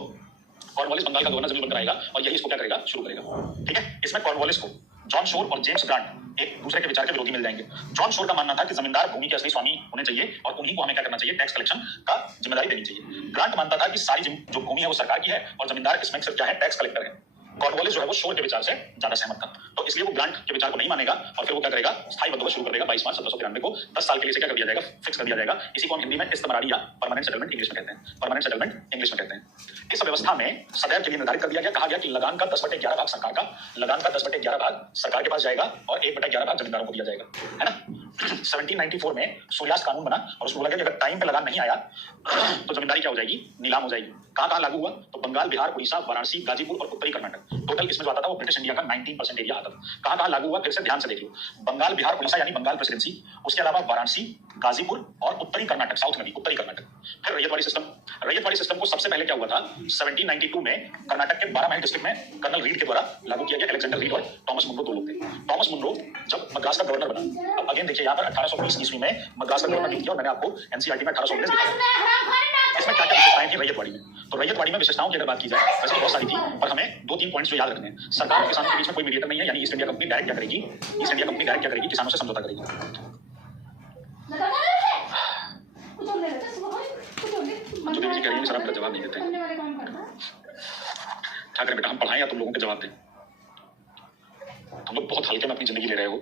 कॉर्नवालिस बंगाल का गवर्नर जनरल बनकर आएगा और यही इसको क्या करेगा, शुरू करेगा। ठीक है, इसमें कॉर्नवालिस को जॉन शोर और जेम्स ग्रांट एक दूसरे के विचार के विरोधी मिल जाएंगे। जॉन शोर का मानना था कि जमींदार भूमि के असली स्वामी होने चाहिए और उन्हीं को हमें क्या करना चाहिए, टैक्स कलेक्शन का जिम्मेदारी देनी चाहिए। ग्रांट मानता था कि सारी जो भूमि है वो सरकार की है और जमींदार इसमें सिर्फ क्या है, टैक्स कलेक्टर है। कॉर्नवालिस जो है वो शोर के विचार से ज्यादा सहमत था, तो इसलिए वो ग्रांट के विचार को नहीं मानेगा और फिर वो क्या करेगा, स्थायी बंदोबस्त शुरू कर देगा 22 मार्च 1793 को। 10 साल के लिए क्या कर दिया जाएगा, फिक्स कर दिया जाएगा। इसी को हम हिंदी में इस्तमरारी या परमानेंट सेटलमेंट इंग्लिश में कहते हैं, परमानेंट सेटलमेंट इंग्लिश में कहते हैं। इस व्यवस्था में सदैव के लिए निर्धारित कर दिया गया, कहा गया कि लगान का 10/11 भाग सरकार का, लगान का 10/11 भाग सरकार के पास जाएगा और 1/11 भाग जमींदारों को दिया जाएगा, है ना। 1794 में सूर्यास्त कानून बना और उसमें बोला गया कि अगर टाइम पे लगान नहीं आया तो जमींदारी क्या हो जाएगी, नीलाम हो जाएगी। कहां लागू हुआ, तो बंगाल, बिहार, उड़ीसा, वाराणसी, गाजीपुर और उत्तरी कर्नाटक, टोटल इसमें जो आता था वो ब्रिटिश इंडिया का 19% एरिया आता था। कहां लागू हुआ, फिर से ध्यान से देखिए, बंगाल, बिहार, उड़ीसा यानी बंगाल प्रेसिडेंसी, उसके अलावा वाराणसी, गाजीपुर और उत्तरी कर्नाटक, साउथ में भी उत्तरी कर्नाटक। फिर रैयतवाड़ी सिस्टम, रैयतवाड़ी सिस्टम को सबसे पहले क्या हुआ था, 1792 में कर्नाटक के 12 माइल डिस्ट्रिक्ट में कर्नल रीड के द्वारा लागू किया गया। अलेक्जेंडर रीड और टॉमस मुनरो दो लोग थे। टॉमस मुनरो जब मद्रास का गवर्नर बना, अब अगेन देखिए यहाँ पर 1820 ईस्वी में मद्रास का गवर्नर लिख दिया और मैंने आपको एनसीईआरटी में 1819 दिखाया। इसमें क्या क्या विशेषताएं थी रैयतवाड़ी में, तो रैयतवाड़ी में विशेषताओं की अगर बात की जाए वैसे तो बहुत सारी थी, पर हमें 2-3 पॉइंट्स जो याद रखने हैं। सरकार और किसानों के बीच में कोई मीडिएटर नहीं है, यानी ईस्ट इंडिया कंपनी डायरेक्ट क्या करेगी, ईस्ट इंडिया कंपनी डायरेक्ट क्या करेगी, किसानों से समझौता करेगी। जो देवी जी कह रही है सर, आप जवाब नहीं देते, क्या करें बेटा, हम पढ़ाएं या तुम लोगों के जवाब दें। तुम लोग बहुत हल्के में अपनी जिंदगी ले रहे हो,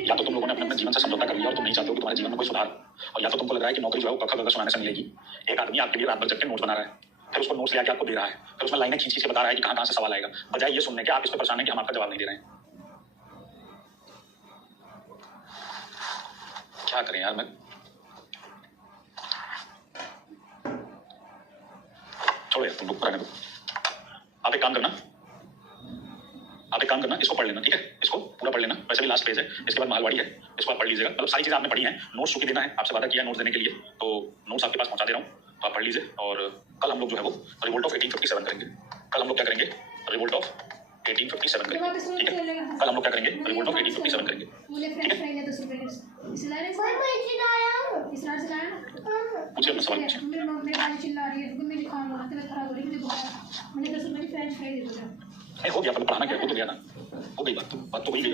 या तो तुम लोगों ने अपने जीवन से समझौता कर लिया और तुम नहीं चाहते हो कि तुम्हारे जीवन में कोई सुधार, और या तो तुमको लग रहा है कि नौकरी जो है वो कखा गगा सुनाने से मिलेगी। एक आदमी आपके लिए रात भर जग के नोट्स बना रहा है, फिर उसको नोट्स ले आके आपको दे रहा है, फिर उसमें लाइनें खींच के बता रहा है कि कहां से सवाल आएगा, बजाय ये सुनने के आप इस पर परेशान हैं कि हम आपका जवाब नहीं दे रहे हैं। क्या करें यार, मैं छोड़ो यार, तुम लोग रहने दो। आप एक काम करना, इसको पढ़ लेना, ठीक है, इसको पूरा पढ़ लेना, वैसे भी लास्ट पेज है, इसके बाद मालवाड़ी है, इसको आप पढ़ लीजिएगा। मतलब सारी चीजें आपने पढ़ी हैं, नोट्स चुकी देना है, आपसे वादा किया नोट्स देने के लिए, तो नोट्स आपके पास पहुंचा दे रहा हूँ, तो आप पढ़ लीजिए। और कल हम लोग जो है वो रिवोल्ट ऑफ 1857 करेंगे। कल हम लोग क्या करेंगे, रिवोल्ट ऑफ 1857 करेंगे, ठीक है। कल हम लोग क्या करेंगे, रिवोल्ट ऑफ 1857 करेंगे, ठीक है। पूछिए अपना सवाल नहीं हो गया, पढ़ाना क्या, वो तो गया ना, हो गई बात तो वही गई।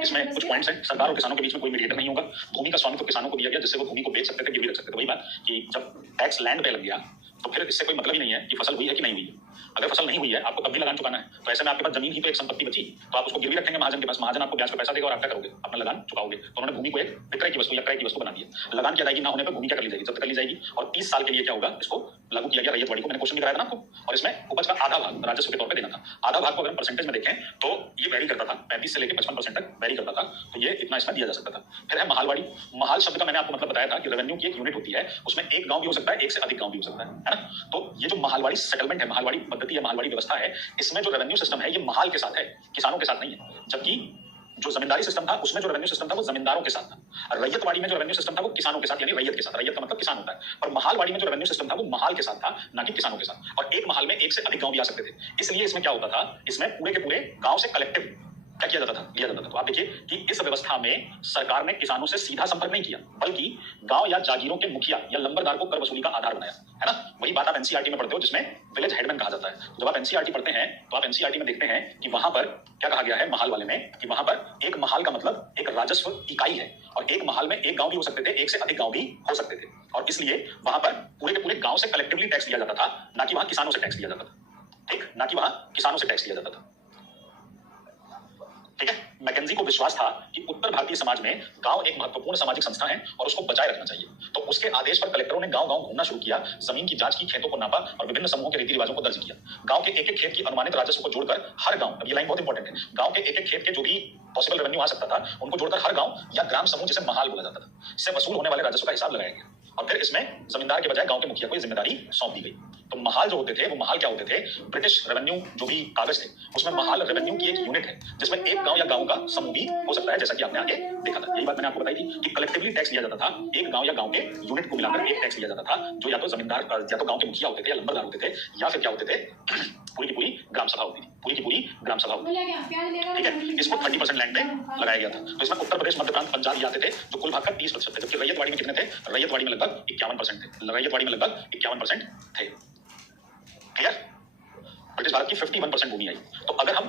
इसमें कुछ पॉइंट्स हैं। सरकार और किसानों के बीच में कोई मीडिएटर नहीं होगा। भूमि का स्वामित्व किसानों को दिया गया, जिससे वो भूमि को बेच सकते थे, गिरवी रख सकते थे। वही बात कि जब टैक्स लैंड पे लग गया तो फिर इससे कोई मतलब ही नहीं है कि फसल हुई है कि नहीं हुई है। अगर फसल नहीं हुई है, आपको तब भी लगान चुकाना है, तो ऐसे में आपके पास जमीन ही तो एक संपत्ति बची, तो आप उसको गिरवी रखेंगे महाजन के पास, महाजन आपको ब्याज पे पैसा देगा और आप क्या करोगे, अपना लगान चुकाओगे। तो उन्होंने भूमि को एक विक्रय की वस्तु या क्रय की वस्तु बना दिया। लगान की अदायगी ना होने पर भूमि क्या कर ली जाएगी, जब्त कर ली जाएगी। और 30 साल के लिए क्या होगा, इसको लागू किया गया रैयतवाड़ी को। मैंने क्वेश्चन कराया था ना आपको, और इसमें उपज का आधा भाग राजस्व के तौर पर देना था। आधा भाग को अगर परसेंटेज में देखें तो ये वेरी करता था, 35 से लेकर 55% तक वेरी करता था, तो ये इतना इसमें दिया जा सकता था। फिर है महालवाड़ी। महाल शब्द का मैंने आपको मतलब बताया था कि रेवेन्यू की एक यूनिट होती है, उसमें एक गांव भी हो सकता है, एक से अधिक गांव भी हो सकता है ना। तो ये जो महालवाड़ी सेटलमेंट है, महालवाड़ी पद्धति या महालवाड़ी व्यवस्था है, इसमें जो रेवेन्यू सिस्टम है ये महाल के साथ है, किसानों के साथ नहीं है। जबकि जो जमींदारी सिस्टम था उसमें जो रेवेन्यू सिस्टम था वो जमींदारों के साथ था। रैयतवाड़ी में जो रेवेन्यू सिस्टम था वो किसानों के साथ, यानी रैयत के साथ। रैयत का मतलब किसान होता है। और महालवाड़ी में जो रेवेन्यू सिस्टम था वो महाल के साथ था, ना कि किसानों के साथ। और एक महाल में एक से अधिक गांव भी आ सकते थे। इसलिए इसमें क्या होता था, इसमें पूरे के पूरे गांव से कलेक्टिव क्या किया जाता था, लिया जाता था। तो आप देखिए कि इस व्यवस्था में सरकार ने किसानों से सीधा संपर्क नहीं किया, बल्कि गांव या जागीरों के मुखिया या लंबरदार को कर वसूली का आधार बनाया, है ना। वही बात आप एनसीईआरटी में पढ़ते हो, जिसमें विलेज हेडमैन कहा जाता है। जब आप एनसीईआरटी पढ़ते हैं तो आप एनसीईआरटी में देखते हैं कि वहां पर क्या कहा गया है, महाल वाले में, कि वहां पर एक महाल का मतलब एक राजस्व इकाई है, और एक महाल में एक गांव भी हो सकते थे, एक से अधिक गांव भी हो सकते थे। और इसलिए वहां पर पूरे के पूरे गांव से कलेक्टिवली टैक्स लिया जाता था, ना कि वहां किसानों से टैक्स लिया जाता था, ठीक, ना कि वहां किसानों से टैक्स लिया जाता था, ठीक है। मैकेंजी को विश्वास था कि उत्तर भारतीय समाज में गांव एक महत्वपूर्ण सामाजिक संस्था है और उसको बचाए रखना चाहिए। तो उसके आदेश पर कलेक्टरों ने गांव-गांव घूमना शुरू किया, जमीन की जांच की, खेतों को नापा और विभिन्न समूहों के रीति रिवाजों को दर्ज किया। गांव के एक-एक खेत की अनुमानित राजस्व को जोड़कर हर गांव, अब ये लाइन बहुत इंपॉर्टेंट है, गांव के एक-एक खेत के जो भी पॉसिबल रेवेन्यू आ सकता था उनको जोड़कर हर गांव या ग्राम समूह, जिसे महाल बोला जाता था, से वसूल होने वाले राजस्व का हिसाब लगाया गया। और फिर इसमें जमींदार के बजाय गांव के मुखिया को जिम्मेदारी सौंप दी गई। तो महाल जो होते थे वो महाल क्या होते थे, ब्रिटिश रेवेन्यू जो भी कागज थे उसमें महाल रेवेन्यू की एक यूनिट है, जिसमें एक गांव या गांव का समूह भी हो सकता है, जैसा कि आपने आगे देखा था। यही बात मैंने आपको बताई थी कि कलेक्टिवली टैक्स लिया जाता था, एक गांव या गांव के यूनिट को मिलाकर एक टैक्स लिया जाता था, जो या तो जमींदार या तो गांव के मुखिया होते थे या लंबरदार होते थे, या फिर क्या होते थे, पूरी की पूरी ग्राम सभा होती थी, पूरी की पूरी ग्राम सभा होती थी, ठीक है। इसको 30% लैंड पे लगाया गया था। तो इसमें उत्तर प्रदेश, मध्य प्रांत, पंजाब आते थे, जो कुल भाग का 30% थे। जबकि रैयतवाड़ी में कितने थे, रैयतवाड़ी में लगभग 51% थे, रैयतवाड़ी में लगभग 51% थे, क्लियर। ब्रिटिश भारत की 51% भूमि आई। तो अगर हम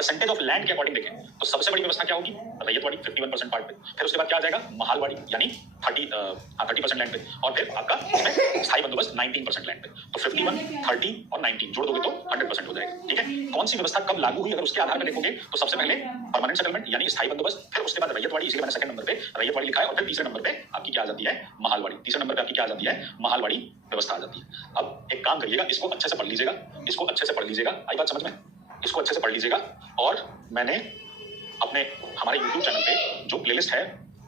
परसेंटेज ऑफ लैंड के अकॉर्डिंग देखें तो सबसे बड़ी व्यवस्था क्या होगी, रैयतवाड़ी 51% पार्ट पे, फिर उसके बाद क्या आ जाएगा, महालवाड़ी यानी 30% लैंड पे, और फिर आपका इसमें स्थायी बंदोबस्त 19% लैंड पे। तो 51, 30 और 19 जोड़ दोगे तो 100% हो जाएगा। ठीक है, कौन सी व्यवस्था कब लागू हुई अगर उसके आधार पर देखोगे तो सबसे पहले परमानेंट सेटलमेंट यानी स्थायी बंदोबस्त, फिर उसके बाद रैयतवाड़ी, इसलिए मैंने सेकंड नंबर पे रैयतवाड़ी लिखा है, और फिर तीसरे नंबर पे आपकी क्या आ जाती है, महालवाड़ी। तीसरे नंबर पे आपकी क्या आ जाती है, महालवाड़ी व्यवस्था आ जाती है। अब एक काम करिएगा, इसको अच्छे से पढ़ लीजिएगा, इसको अच्छे से पढ़ लीजिएगा, आई बात समझ में, इसको अच्छे से पढ़ लीजिएगा। और मैंने अपने हमारे YouTube चैनल पे जो प्लेलिस्ट है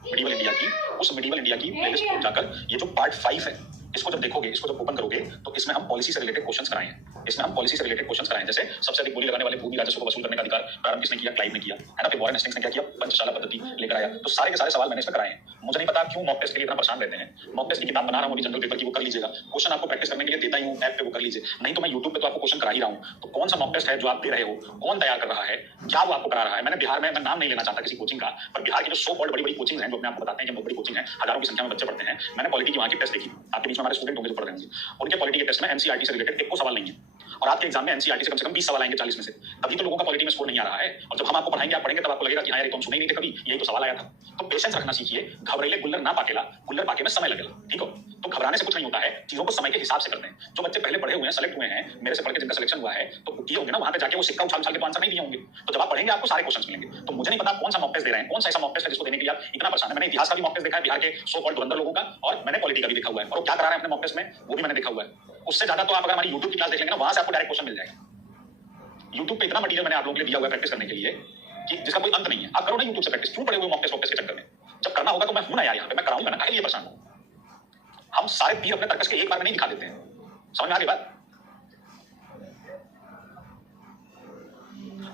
मिडीवल इंडिया की, उस मिडीवल इंडिया की प्लेलिस्ट को जाकर ये जो पार्ट 5 है इसको जब देखोगे, इसको जब ओपन करोगे तो इसमें हम पॉलिसी से रिलेटेड क्वेश्चंस कराए हैं। इसमें हम पॉलिसी से रिलेटेड क्वेश्चंस कराए हैं, जैसे सबसे अधिक बोली लगाने वाले भूमि राजस्व को वसूल करने का अधिकार प्रारंभ किसने किया, क्लाइव ने किया, है ना। फिर वॉरेन हेस्टिंग्स ने क्या किया, पंचशाला पद्धति लेकर आया। तो सारे के सारे सवाल मैंने इसमें कराए हैं। मुझे नहीं पता क्यों मॉक टेस्ट के लिए इतना परेशान रहते हैं। मॉक टेस्ट की किताब बना रहा हूं अभी जनरल पेपर की, वो कर लीजिएगा। क्वेश्चन आपको प्रैक्टिस करने के लिए देता ही हूं ऐप पे, वो कर लीजिए। नहीं तो मैं यूट्यूब पे तो आपको क्वेश्चन करा ही रहा हूं। तो कौन सा मॉक टेस्ट है जो आप दे रहे हो, कौन तैयार कर रहा है, क्या वो आपको करा रहा है। मैंने बिहार में, मैं नाम नहीं लेना चाहता किसी कोचिंग का, पर बिहार की जो सो कॉल्ड बड़ी बड़ी कोचिंग हैं जो अपने आपको बताते हैं कि बहुत बड़ी कोचिंग है, हजारों की संख्या में बच्चे पढ़ते हैं, मैंने पॉलिटी की वहां की टेस्ट देखी। आपके बीच में हमारे स्टूडेंट होंगे जो पढ़ रहे हैं, उनके पॉलिटी के टेस्ट में एनसीईआरटी से रिलेटेड एक को सवाल नहीं है, और आपके एग्जाम में एनसीईआरटी से कम 20 सवाल आएंगे 40 में से। तभी तो लोगों का पॉलिटी में स्कोर नहीं आ रहा है। और जब हम आपको पढ़ाएंगे, आप पढ़ेंगे, तब आपको लगेगा कि हाँ यार, ये तो हम सुने नहीं थे कभी, यही तो सवाल आया था। तो पेशेंस रखना सीखिए, घबराइले गुल्लर ना पाकेला, गुल्लर पाके में समय लगेगा। ठीक हो, तो घबराने से कुछ नहीं होता है, चीजों को समय के हिसाब से करते हैं। जो बच्चे पहले पढ़े हुए हैं, सेलेक्ट हुए हैं, मेरे से पढ़ के जिनका सिलेक्शन हुआ है, तो किए होंगे ना, वहां पे जाके वो सिक्का उछाल उछाल के तो आंसर नहीं दिए होंगे। तो जब आप पढ़ेंगे आपको सारे क्वेश्चन मिलेंगे। तो मुझे नहीं पता कौन सा मॉक टेस्ट दे रहे हैं, कौन सा ऐसा मॉक टेस्ट है जिसको देने के लिए आप इतना परेशान है। मैंने इतिहास का भी मॉक टेस्ट देखा है बिहार के सो कॉल्ड धुरंधर लोगों का, और मैंने पॉलिटी का भी देखा हुआ है, और वो क्या करा रहे हैं अपने मॉक टेस्ट में वो भी मैंने देखा हुआ है। उससे ज्यादा तो आप अगर हमारी यूट्यूब की क्लास देख लेंगे ना, वहां से आपको डायरेक्ट क्वेश्चन मिल जाएगा। यूट्यूब पे इतना मटेरियल मैंने आप लोगों के लिए दिया हुआ है प्रैक्टिस करने के लिए कि जिसका कोई अंत नहीं है। आप करो ना यूट्यूब से प्रैक्टिस, क्यों पड़े हुए मॉक टेस्ट के चक्कर में। जब करना होगा तो मैं हूं ना यार, यहाँ पे मैं कराऊंगा ना, काहे लिए परेशान हूं। हम सारे तीर अपने तर्कस के एक बार में नहीं दिखा देते हैं, समझ में आ गई बात।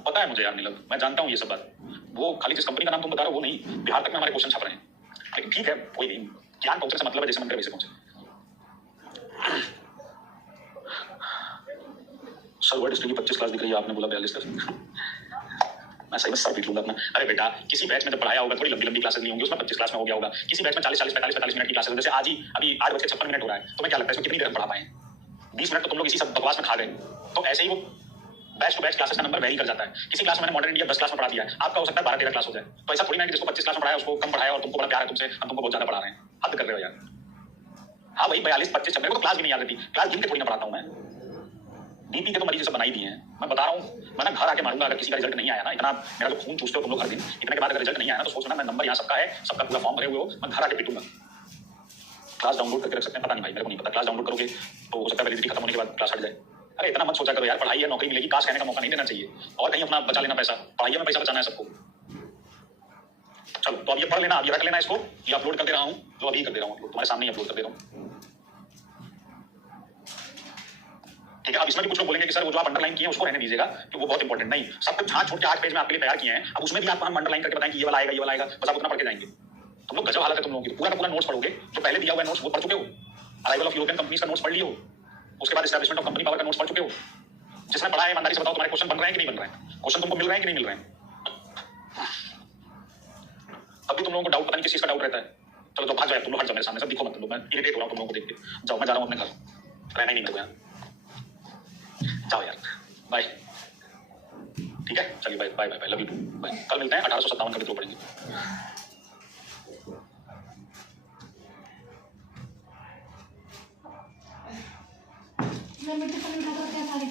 पता है मुझे यार नीलम, मैं जानता हूं ये सब बात। वो खाली जिस कंपनी का नाम तुम बता रहे हो वो नहीं, बिहार तक में हमारे क्वेश्चन छप रहे हैं। लेकिन ठीक है, कोई नहीं, ज्ञान पहुंचने से मतलब है, जैसे मंदिर वैसे पहुंचे। सर वर्ड हिस्ट्री की 25 क्लास दिख रही है, आपने बोला 42 क्लास। मैं सही में सर पीट लूंगा अपना। अरे बेटा, किसी बैच में जब पढ़ाया होगा, थोड़ी लंबी लंबी क्लासेस नहीं होंगी, उसमें 25 क्लास में हो गया होगा। किसी बैच में 40-45 मिनट की क्लासेस, जैसे आज ही अभी 8:56 हो रहा है, तो मैं क्या लगता है इसमें कितनी देर पढ़ा पाए। 20 मिनट तो तुम लोग इसी सब बकवास में खा गए। तो ऐसे ही वो बैच टू बैच क्लासेस का नंबर वेरी कर जाता है। किसी क्लास में मैंने मॉडर्न इंडिया 10 क्लास में पढ़ा दिया है, आपका हो सकता है 12-13 क्लास हो जाए। तो ऐसा थोड़ी ना कि जिसको 25 क्लास में पढ़ाया उसको कम पढ़ाया, और तुमको बड़ा प्यार है तुमसे, हम तुमको बहुत ज्यादा पढ़ा रहे हैं। हद कर रहे हो यार। हाँ भाई, 42-25 मेरे को तो क्लास भी नहीं याद रहती, क्लास गिन के थोड़ी ना पढ़ाता हूँ मैं। बीपी के तो मरीज सब बनाई दिए हैं, मैं बता रहा हूँ। मैं ना घर आके मारूंगा अगर किसी का रिजल्ट नहीं आया ना। इतना मेरा जो खून चूसते हो तुम लोग हर दिन, इतने के बाद अगर रिजल्ट नहीं आया ना, तो सोचना मैं नंबर यहाँ सबका है, सबका पूरा फॉर्म भरे हुए हो, मैं घर आके पीटूंगा। क्लास डाउनलोड करके रख सकते हैं, पता नहीं भाई, मेरे को नहीं पता। क्लास डाउनलोड करोगे तो हो सकता है वैलिडिटी खत्म होने के बाद क्लास हट जाए। अरे इतना मत सोचा करो यार, पढ़ाई है नौकरी मिलेगी, काश कहने का मौका नहीं देना चाहिए, और कहीं अपना बचा लेना पैसा। पढ़ाई में पैसा बचाना है सबको। चलो तो अब ये पढ़ लेना, अब ये रख लेना, इसको ये अपलोड कर दे रहा हूँ, जो अभी कर दे रहा हूँ, तुम्हारे सामने ही अपलोड कर दे रहा हूँ। ठीक है, अब इसमें भी कुछ लोग बोलेंगे कि सर वो जो आप अंडरलाइन किए हैं उसको रहने दीजिएगा कि वो बहुत इंपॉर्टेंट नहीं। सब कुछ छांट छोड़ के 8 पेज में आपके लिए तैयार किए हैं, अब उसमें भी आपको हम अंडरलाइन करके बताएं कि ये वाला आएगा, ये वाला आएगा, बस आप उतना पढ़ के जाएंगे। तुम लोग गजब हालत है तुम लोगों की। पूरा का पूरा नोट्स पढ़ोगे, जो पहले दिया हुआ नोट्स वो पढ़ चुके हो, अराइवल ऑफ यूरोपियन कंपनीज का नोट्स पढ़ लियो, उसके बाद एस्टैब्लिशमेंट ऑफ कंपनी पावर का नोट्स पढ़ चुके हो। जिसने पढ़ा है ईमानदारी से बताओ, तुम्हारे क्वेश्चन बन रहे हैं कि नहीं बन रहे हैं, क्वेश्चन तुमको मिल रहे हैं कि नहीं मिल रहे हैं। अभी तुम लोगों को डाउट, पता नहीं किस चीज का डाउट रहता है। चलो तो भाग जाए तुम लोग, हट जाओ मेरे सामने से, दिखो मत तुम लोग, मैं इरिटेट हो रहा हूँ तुम लोगों को देख के। जाओ, मैं जा रहा हूँ अपने घर, रहना ही नहीं मेरे को यहाँ। जाओ यार, बाय। ठीक है, चलिए bye bye bye, love you too, bye. कल मिलते हैं, 1857 का विद्रोह पढ़ेंगे। मैं मिट्टी पानी उठा कर क्या खा रही